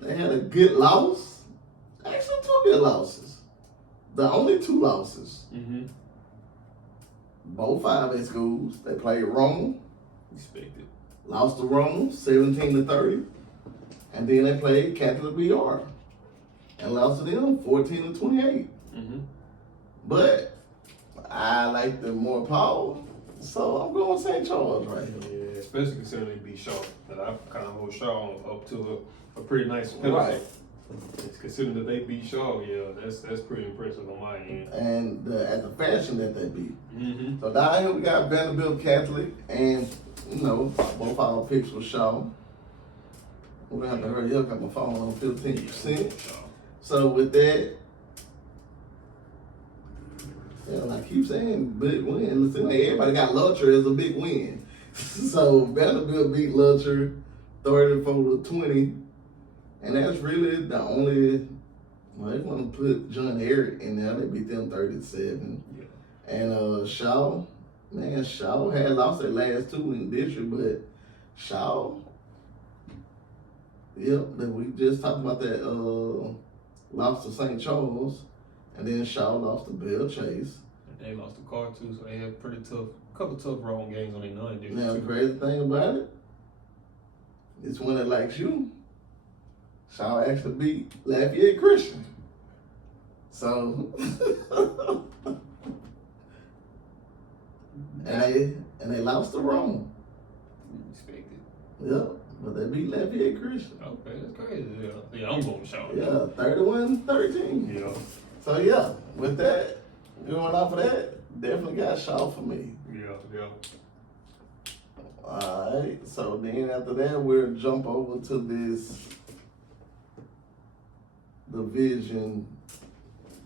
They had a good loss, actually 2 good losses. The only 2 losses. Both 5A schools. They played Rome. Expected. Lost to Rome 17-30. And then they played Catholic BR and lost to them 14-28. But I like the more power, so I'm going St. Charles right here. Yeah, especially considering they beat Shaw. And I kind of hold Shaw up to a pretty nice pedestal. Right. It's considering that they beat Shaw, yeah, that's pretty impressive on my end. And at the fashion that they beat. So down here we got Vanderbilt Catholic, and both our picks were Shaw. We're gonna have to hurry up, got my phone on 15%. So with that, I keep saying big win. Listen, everybody got Lutcher as a big win. So Vanderbilt beat Lutcher 34-20. And that's really the only, they want to put John Eric in there. They beat them 37. And Shaw had lost their last 2 in district, but Shaw, we just talked about that, lost to St. Charles, and then Shaw lost to Bell Chase. And they lost to Carr too, so they had couple tough road games on their non-district. Now the crazy thing about it, it's one that likes you. Shaw actually beat Lafayette Christian. So, and they lost to Rome. Expected. Yep, but they beat Lafayette Christian. Okay, that's crazy. Yeah, I'm going to Shaw. Yeah, 31-13. Yeah. So yeah, with that, going off of that, definitely got Shaw for me. Yeah. Alright, so then after that, we'll jump over to this Division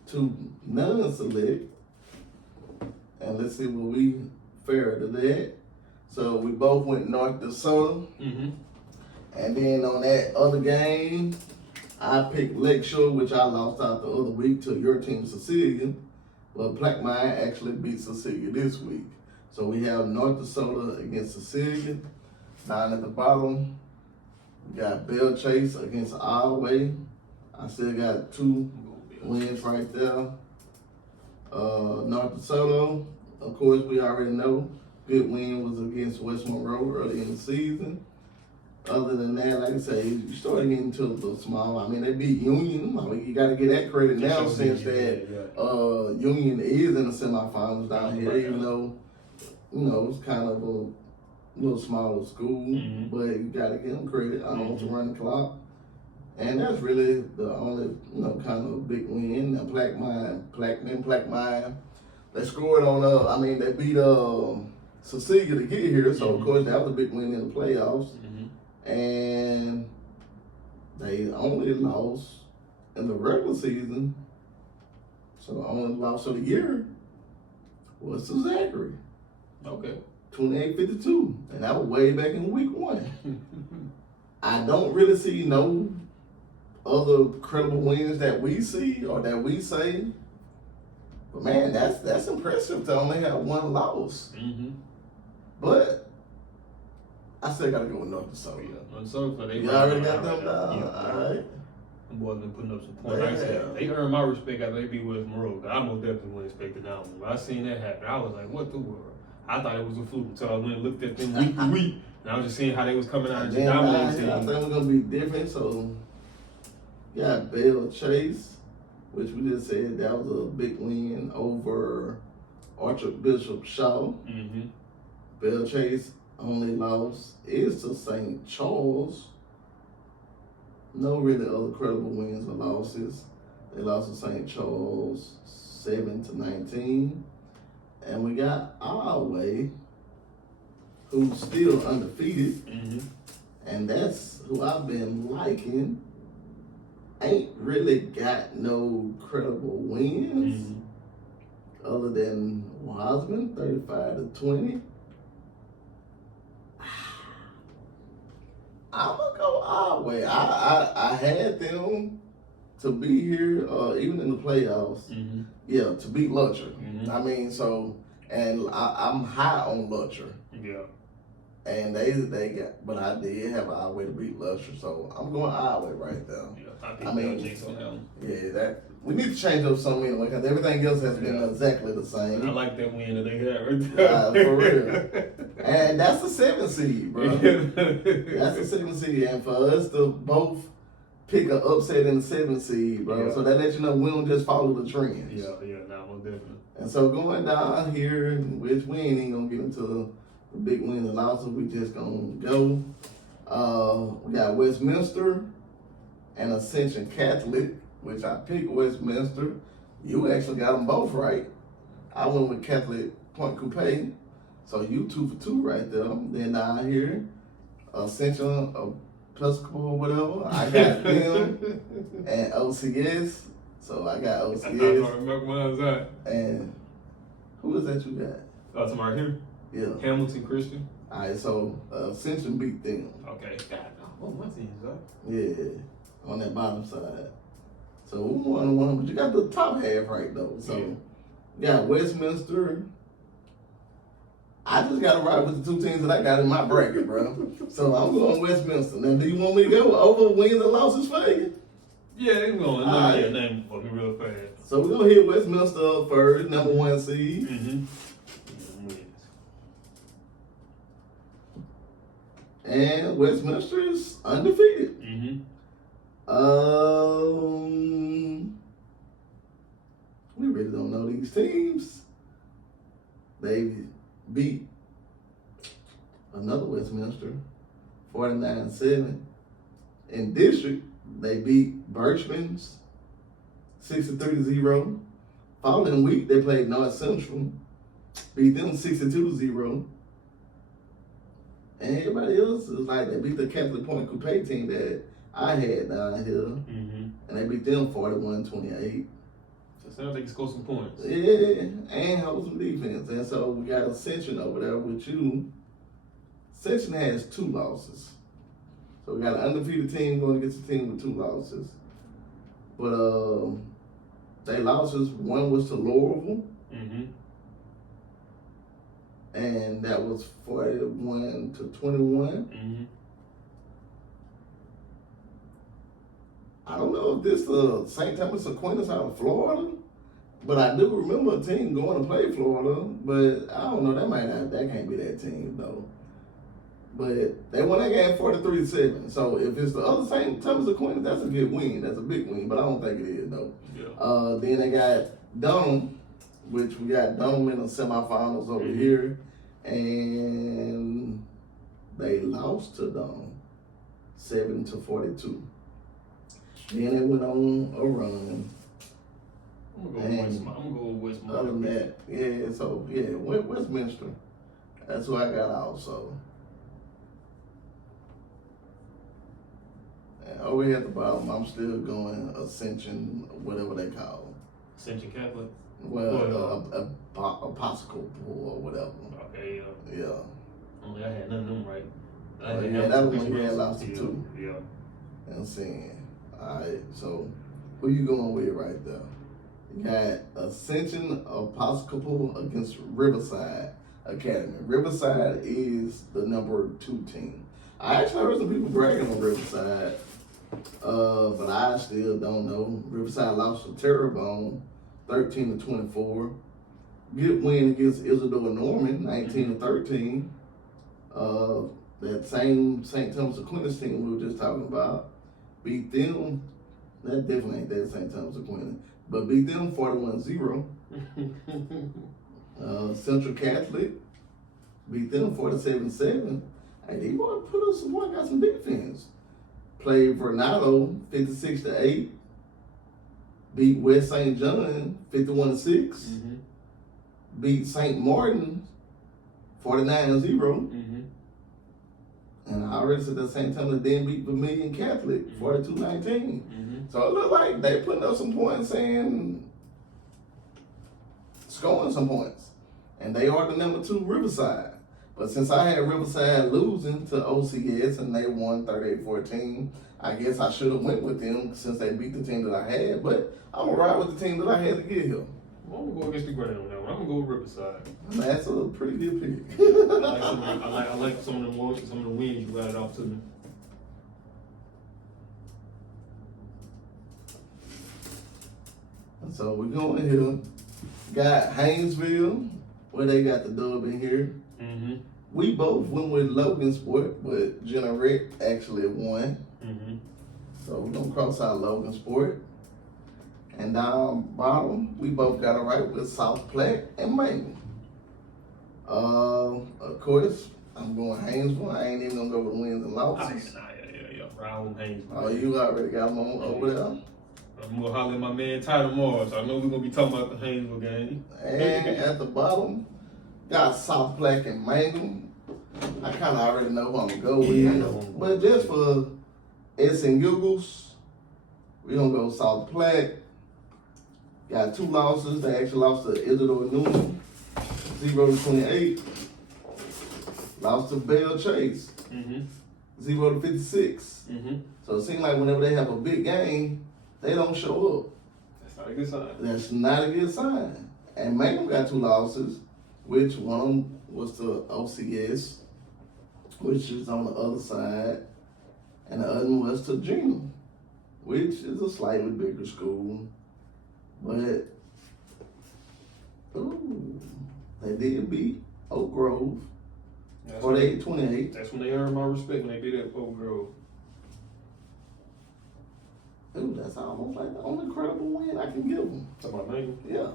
2 non-select, and let's see what we fare to that. So we both went North Dakota, and then on that other game, I picked Lakeshore, which I lost out the other week to your team, Cecilia, but Plaquemine actually beat Cecilia this week. So we have North Dakota against Cecilia. Down at the bottom, we got Bell Chase against Iowa. I still got 2 wins right there. North DeSoto, of course, we already know. Good win was against West Monroe early in the season. Other than that, like I say, you started getting to a little small. I mean, they beat Union. I mean, you got to get that credit now since that Union is in the semifinals down here, even though, it's kind of a little smaller school, but you got to give them credit. I don't want to run the clock. And that's really the only, kind of big win. Now, Plaquemine, they scored on, they beat Cecilia to get here, so of course that was a big win in the playoffs. And they only lost in the regular season, so the only loss of the year was to Zachary. Okay. 28-52, and that was way back in week 1. I don't really see no other credible wins that we see or that we say. But man, that's impressive to only have one loss. Mm-hmm. But I still gotta go with North Dakota. You already got them down. Yeah. All right. Them boys been putting up some points. Like I said, they earned my respect after they beat West Monroe. I most definitely wouldn't expect that one. When I seen that happen, I was like, what the world? I thought it was a fluke until I went and looked at them week to week. And I was just seeing how they was coming out and just dominating. I think we're gonna be different. So, got Bell Chase, which we just said that was a big win over Archbishop Shaw. Mm-hmm. Bell Chase only loss is to St. Charles. No really other credible wins or losses. They lost to St. Charles 7-19. And we got Our Way, who's still undefeated. Mm-hmm. And that's who I've been liking. Ain't really got no credible wins other than Wiseman, 35-20. I'm gonna go Our Way. I had them to be here, even in the playoffs. Mm-hmm. Yeah, to beat Lutcher. Mm-hmm. I mean, so, and I'm high on Lutcher. Yeah. And they got, but I did have Our Way to beat Lutcher, so I'm going Our Way right there. Yeah, I mean, jinx on that one. Yeah, that we need to change up something because everything else has been exactly the same. I like that win that they had right there. For real. And that's the 7th seed, bro. That's the 7th seed, and for us to both pick an upset in the 7th seed, bro. Yeah. So that lets you know we don't just follow the trends. Yeah, most definitely. And so going down here, which we ain't even gonna get into the big wins and losses, we just gonna go. We got Westminster and Ascension Catholic, which I picked Westminster. You actually got them both right. I went with Catholic Point Coupe. So you 2 for 2 right there. Then down here, Ascension Episcopal or whatever. I got them and OCS. So I got OCS. I remember when I was at. And who is that you got? Oh, tomorrow here? Yeah. Hamilton Christian. All right, so Ascension beat them. Okay. God, what my team's up? Yeah, on that bottom side. So we won, but you got the top half right though. So you got Westminster. I just got to ride with the 2 teams that I got in my bracket, bro. So I'm going Westminster. Now, do you want me to go over wins and losses for you? Yeah, they going to know your name for me real fast. So we're going to hit Westminster up first, number 1 seed. Mm-hmm. And Westminster is undefeated. Mm-hmm. We really don't know these teams. They beat another Westminster, 49-7. In district, they beat Birchman's 63-0. Following week, they played North Central, beat them 62-0. And everybody else is like, they beat the Catholic Point Coupe team that I had down here. Mm-hmm. And they beat them 41-28. So it sounds like they can score some points. Yeah, and hold some defense. And so we got Ascension over there with you. Ascension has 2 losses. So we got an undefeated team going against a team with 2 losses. But they losses, one was to Louisville. Mm-hmm. And that was 41-21. Mm-hmm. I don't know if this St. Thomas Aquinas out of Florida, but I do remember a team going to play Florida. But I don't know, that can't be that team though. But they won that game 43-7. So if it's the other St. Thomas Aquinas, that's a good win. That's a big win, but I don't think it is though. Yeah. Then they got Dunham, which we got Dunham in the semifinals over here, and they lost to Dunham 7-42. Then they went on a run. I'm gonna go with Westminster. Other than that, Westminster. That's who I got also. And over here at the bottom, I'm still going Ascension, whatever they call it. Ascension Catholic? Well, a popsicle pool or whatever. Okay, yeah. Only I had none of them right. Yeah, that was when you had lost it too. Yeah. You know what I'm saying? Alright, so who you going with right there? You got Ascension of Popsicle against Riverside Academy. Riverside is the number 2 team. I actually heard some people bragging on Riverside, but I still don't know. Riverside lost to Terrebonne 13-24. Good win against Isidore Norman 19-13. That same St. Thomas Aquinas team we were just talking about beat them. That definitely ain't that St. Thomas Aquinas, but beat them 41-0. Central Catholic beat them 47-7. Hey, they want to put us some more, got some defense. Played Vernado 56-8. Beat West St. John 51-6. Beat St. Martin 49-0. And I already said at the same time that they beat Vermilion Catholic 42-19. So it looked like they putting up some points and scoring some points. And they are the number 2 Riverside. But since I had Riverside losing to OCS and they won 38-14, I guess I should have went with them since they beat the team that I had. But I'm going to ride with the team that I had to get here. Well, I'm going to go against the grain on that one. I'm going to go with Riverside. That's a pretty good pick. I like some of the wins you rattled off to me. So we're going here. Got Haynesville, where they got the dub in here. We both went with Logan Sport, but Jenna Rick actually won. So we're going to cross out Logan Sport. And down bottom, we both got it right with South Platte and Mangle. Of course, I'm going Haynesville. I ain't even going to go with wins and losses. Yeah. Round Haynesville. Oh, you already got them on over there? I'm going to holler at my man Ty tomorrow, so I know we're going to be talking about the Haynesville game. And at the bottom, got South Platte and Mangle. I kind of already know who I'm going to go with. But just for S and Giggles, we're going to go South Platte. Got 2 losses. They actually lost to Isidore Newman, 0-28. Lost to Bell Chase, 0-56. So it seems like whenever they have a big game, they don't show up. That's not a good sign. That's not a good sign. And Mangum got 2 losses, which one of them was to OCS, which is on the other side, and the other one was to Gina, which is a slightly bigger school. But, they did beat Oak Grove, 48-28. That's when they earned my respect, when they beat up Oak Grove. Ooh, that's almost like the only credible win I can give them. Talking about Mangle? Yeah.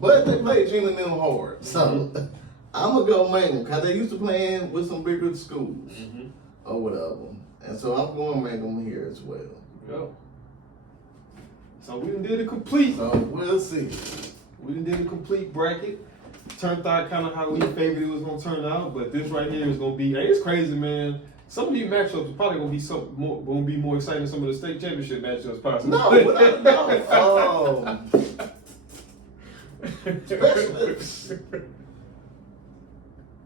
But they played Gina and them hard. So, I'm going to go Mangle, because they used to playing with some bigger schools or whatever. And so I'm going Mangle here as well. Go. So we done did a complete. So we'll see. We done did a complete bracket. Turned out kind of how we figured it was gonna turn out, but this right here is gonna be. Hey, it's crazy, man. Some of these matchups are probably gonna be more exciting than some of the state championship matchups, possibly. No, without doubt. Especially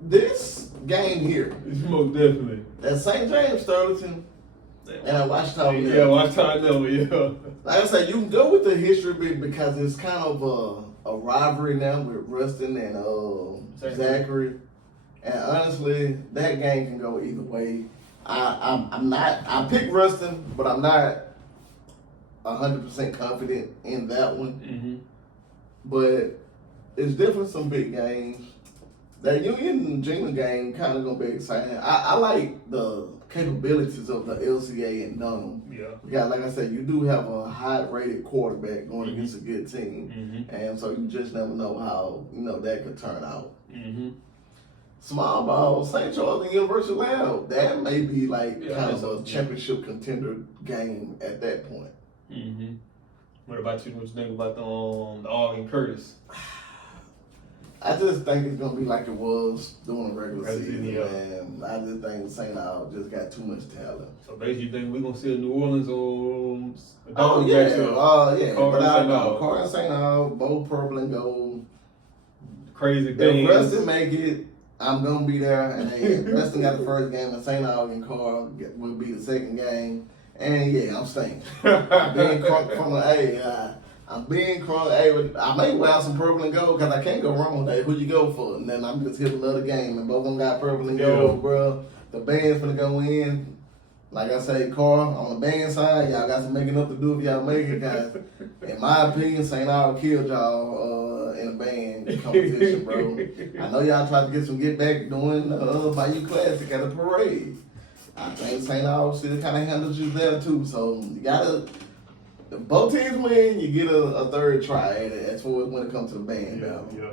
this game here. Most definitely. That St. James Sterling and Ouachita. Yeah, Ouachita Neville, yeah. Like I said, you can go with the history bit because it's kind of a rivalry now with Ruston and Zachary. And honestly, that game can go either way. I picked Ruston, but I'm not 100% confident in that one. But it's definitely some big games. That Union and Gina game kind of gonna be exciting. I like the capabilities of the LCA and Dunham. Yeah. Because like I said, you do have a high-rated quarterback going against a good team. And so you just never know how, that could turn out. Small ball, St. Charles and University Lab, that may be kind of a championship contender game at that point. What about you? What you think about the Ogden Curtis? I just think it's gonna be like it was during the regular Right, season, yeah. and I just think St. Al just got too much talent. So basically, you think we're gonna see a New Orleans Oh yeah, yeah. Carr But and I St. know Al. Carr and St. Al, both purple and gold. Crazy If things. Rustin make it, I'm gonna be there. And then Rustin got the first game, and St. Al and Carr will be the second game. And yeah, I'm staying. I'm being crunk from the A. I'm being crunk. Hey, I may wear some purple and gold because I can't go wrong with that. Who you go for? And then I'm just here to love the game. And both of them got purple and gold, bro. The band's gonna go in. Like I say, Carl, on the band side, y'all got some making up to do if y'all make it, guys. In my opinion, St. Al killed y'all in the band competition, bro. I know y'all tried to get some get back doing Bayou Classic at a parade. I think St. Al still kind of handles you there too. So you gotta, if both teams win, you get a third try at it as far as when it comes to the band battle. Yeah.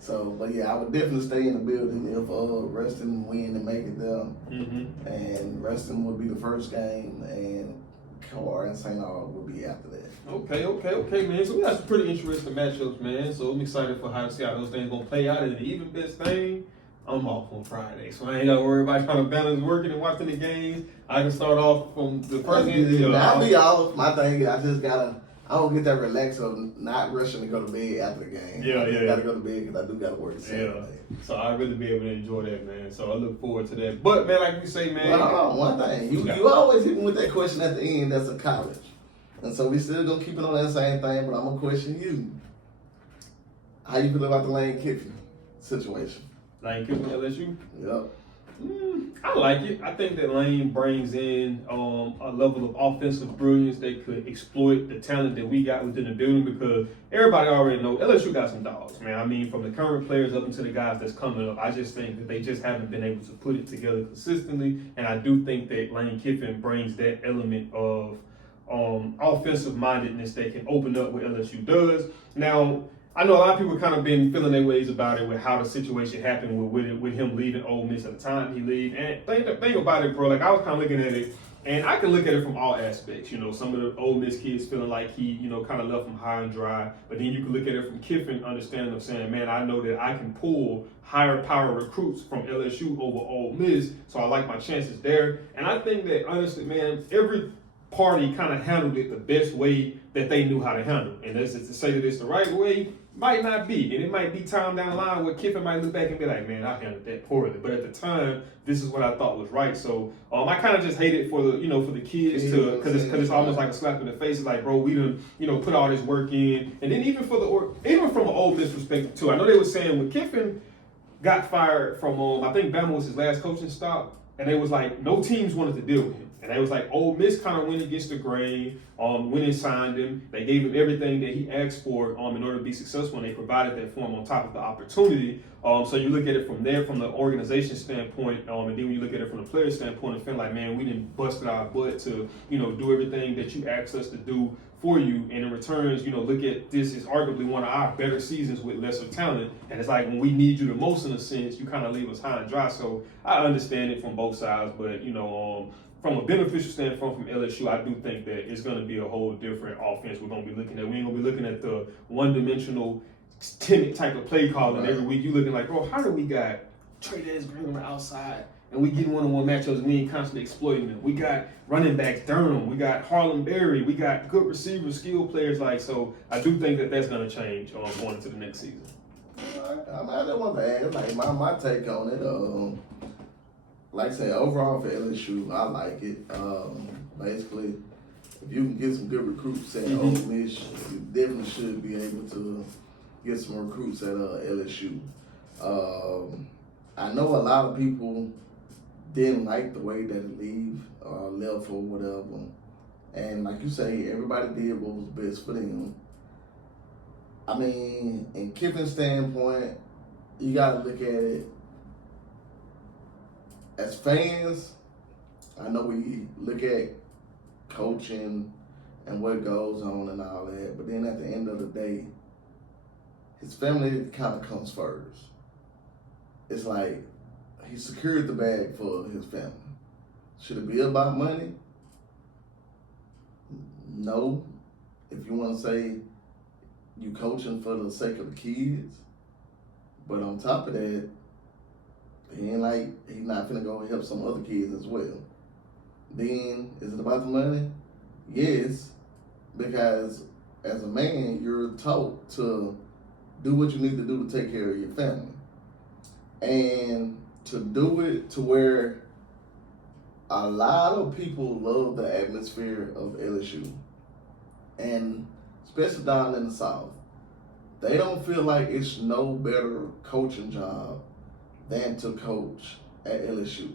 So, but yeah, I would definitely stay in the building if Rustin win and make it there. Mm-hmm. And Rustin would be the first game, and Carr and St. Al would be after that. Okay, man. So we got some pretty interesting matchups, man. So I'm excited for how to see how those things gonna play out. And the even best thing, I'm off on Friday, so I ain't gotta worry about trying to balance working and watching the games. I can start off from the first game. I'll be off. My thing, I just gotta. I don't get that relax of not rushing to go to bed after the game. I gotta go to bed because I do gotta work Saturday. So I'd really be able to enjoy that, man. So I look forward to that. But man, like you say, man. Well, hold on, one thing. You always hit me with that question at the end. That's a college, and so we still gonna keep it on that same thing. But I'm gonna question you. How you feel about the Lane Kiffin situation? Lane Kiffin, LSU. Yep. I like it. I think that Lane brings in a level of offensive brilliance that could exploit the talent that we got within the building because everybody already know LSU got some dogs, man. I mean, from the current players up into the guys that's coming up, I just think that they just haven't been able to put it together consistently. And I do think that Lane Kiffin brings that element of offensive mindedness that can open up what LSU does. Now, I know a lot of people kind of been feeling their ways about it with how the situation happened with him leaving Ole Miss at the time he leave. And think about it, bro. Like I was kind of looking at it, and I can look at it from all aspects. You know, some of the Ole Miss kids feeling like he, kind of left them high and dry. But then you can look at it from Kiffin understanding of saying, man, I know that I can pull higher power recruits from LSU over Ole Miss, so I like my chances there. And I think that honestly, man, every party kind of handled it the best way that they knew how to handle. And that's to say that it's the right way. Might not be, and it might be time down the line where Kiffin might look back and be like, man, I handled that poorly. But at the time, this is what I thought was right. So I kind of just hate it for the, for the kids to, because it's almost like a slap in the face. It's like, bro, we done, put all this work in. And then even from an Ole Miss perspective too, I know they were saying when Kiffin got fired from, I think Bama was his last coaching stop, and they was like, no teams wanted to deal with him. And they was like, Ole Miss kind of went against the grain, went and signed him. They gave him everything that he asked for in order to be successful, and they provided that for him on top of the opportunity. So you look at it from there, from the organization standpoint, and then when you look at it from the player standpoint, and feel like, man, we didn't busted our butt to, do everything that you asked us to do for you, and in returns, look at this is arguably one of our better seasons with lesser talent, and it's like when we need you the most in a sense, you kind of leave us high and dry. So I understand it from both sides, but from a beneficial standpoint from LSU, I do think that it's going to be a whole different offense we're going to be looking at. We ain't going to be looking at the one-dimensional, timid type of play calling every week. You looking like, bro, how do we got Trey Dance Green on the outside and we getting one-on-one matchups and we ain't constantly exploiting them? We got running backs, Durham. We got Harlan Berry. We got good receivers, skilled players. So I do think that that's going to change going into the next season. I just want to add, like, my take on it. Like I said, overall for LSU, I like it. Basically, if you can get some good recruits at Ole Miss, you definitely should be able to get some recruits at LSU. I know a lot of people didn't like the way that it left or whatever. And like you say, everybody did what was best for them. I mean, in Kiffin's standpoint, you got to look at it. As fans, I know we look at coaching and what goes on and all that, but then at the end of the day, his family kind of comes first. It's like he secured the bag for his family. Should it be about money? No. If you want to say you coaching for the sake of the kids, But on top of that, he ain't like he's not finna go help some other kids as well. Then is it about the money? Yes, because as a man, you're taught to do what you need to do to take care of your family, and to do it to where a lot of people love the atmosphere of LSU, and especially down in the South, they don't feel like it's no better coaching job than to coach at LSU.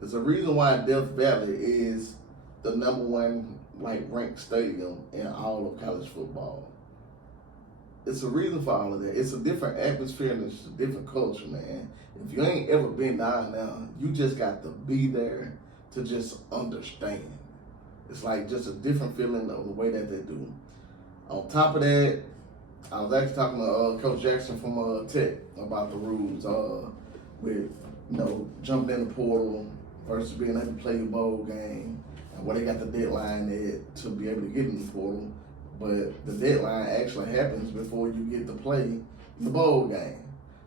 There's a reason why Death Valley is the #1 ranked stadium in all of college football. It's a reason for all of that. It's a different atmosphere and it's a different culture, man. If you ain't ever been down there, you just got to be there to just understand. It's like just a different feeling of the way that they do. On top of that, I was actually talking to Coach Jackson from Tech about the rules with jumping in the portal versus being able to play your bowl game, and where they got the deadline at to be able to get in the portal. But the deadline actually happens before you get to play the bowl game.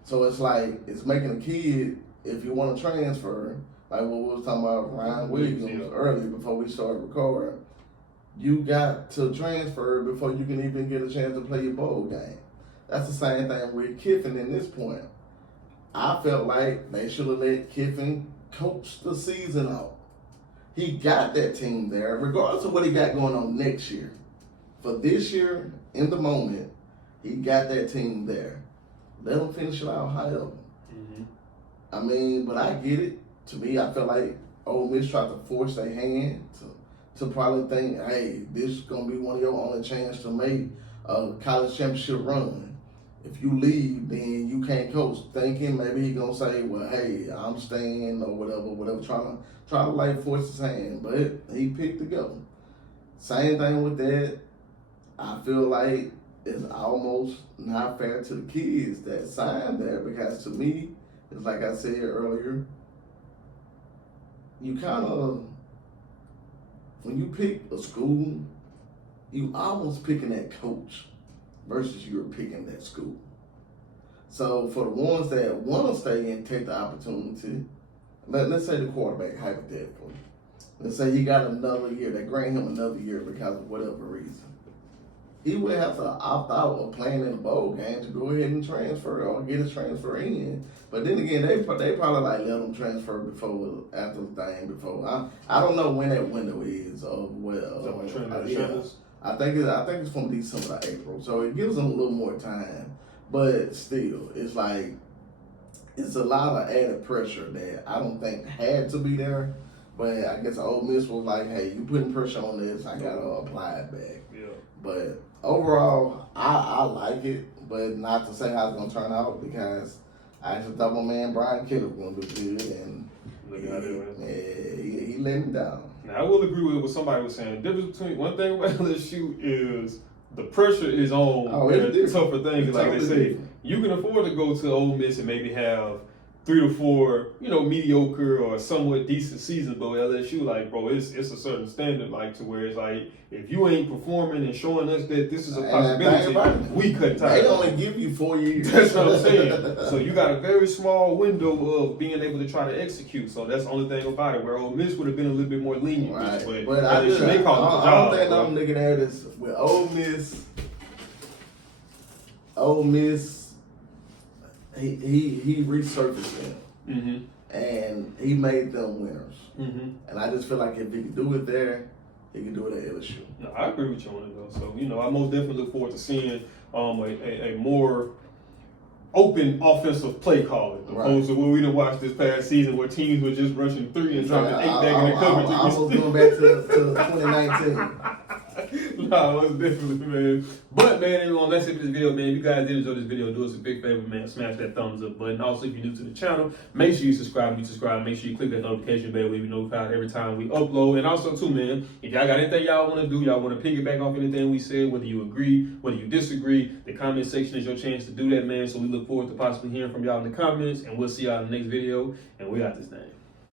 So it's like it's making a kid, if you want to transfer, like what we was talking about Ryan Williams earlier before we started recording, you got to transfer before you can even get a chance to play your bowl game. That's the same thing with Kiffin in this point. I felt like they should have let Kiffin coach the season out. He got that team there, regardless of what he got going on next year. For this year, in the moment, he got that team there. Let him finish it out high up. Mm-hmm. I mean, but I get it. To me, I feel like Ole Miss tried to force their hand to probably think, hey, this is going to be one of your only chance to make a college championship run. If you leave, then you can't coach. Thinking maybe he going to say, well, hey, I'm staying or whatever, trying to force his hand. But he picked to go. Same thing with that. I feel like it's almost not fair to the kids that signed there, because to me, it's like I said earlier, you kind of, when you pick a school, you almost picking that coach versus you're picking that school. So for the ones that want to stay and take the opportunity, let's say the quarterback, hypothetically, let's say he got another year, they grant him another year because of whatever reason. He would have to opt out of playing in the bowl game to go ahead and transfer or get his transfer in. But then again, they probably let him transfer after the thing before. I don't know when that window is or I think it's from December to April, so it gives them a little more time. But still, it's like it's a lot of added pressure that I don't think had to be there. But I guess Ole Miss was like, hey, you putting pressure on this, I gotta apply it back. Yeah. But overall, I like it, but not to say how it's gonna turn out, because I actually thought my man Brian Kelly was gonna do good, and he let me down. Now I will agree with what somebody was saying. The difference between one thing about LSU is the pressure is on tougher things. Like they say, you can afford to go to Ole Miss and maybe have 3 to 4, mediocre or somewhat decent seasons, but with LSU, like, bro, it's a certain standard, like, to where it's like, if you ain't performing and showing us that this is a possibility, we cut ties. They only give you 4 years. That's what I'm saying. So you got a very small window of being able to try to execute. So that's the only thing about it, where Ole Miss would have been a little bit more lenient. Right. But I don't think bro. I'm looking at this with Ole Miss. Ole Miss. He resurfaced them, and he made them winners. And I just feel like if he could do it there, he can do it at LSU. No, I agree with you on it though. So I most definitely look forward to seeing a more open offensive play calling, opposed to what we done watched this past season, where teams were just rushing 3 and dropping 8 back in the coverage. I was going back to 2019. No, it's definitely, man. But, man, everyone, that's it for this video, man. If you guys did enjoy this video, do us a big favor, man. Smash that thumbs up button. Also, if you're new to the channel, make sure you subscribe. If you subscribe, make sure you click that notification bell where you be notified every time we upload. And also, too, man, if y'all got anything y'all want to do, y'all want to piggyback off anything we said, whether you agree, whether you disagree, the comment section is your chance to do that, man. So we look forward to possibly hearing from y'all in the comments, and we'll see y'all in the next video. And we got this thing.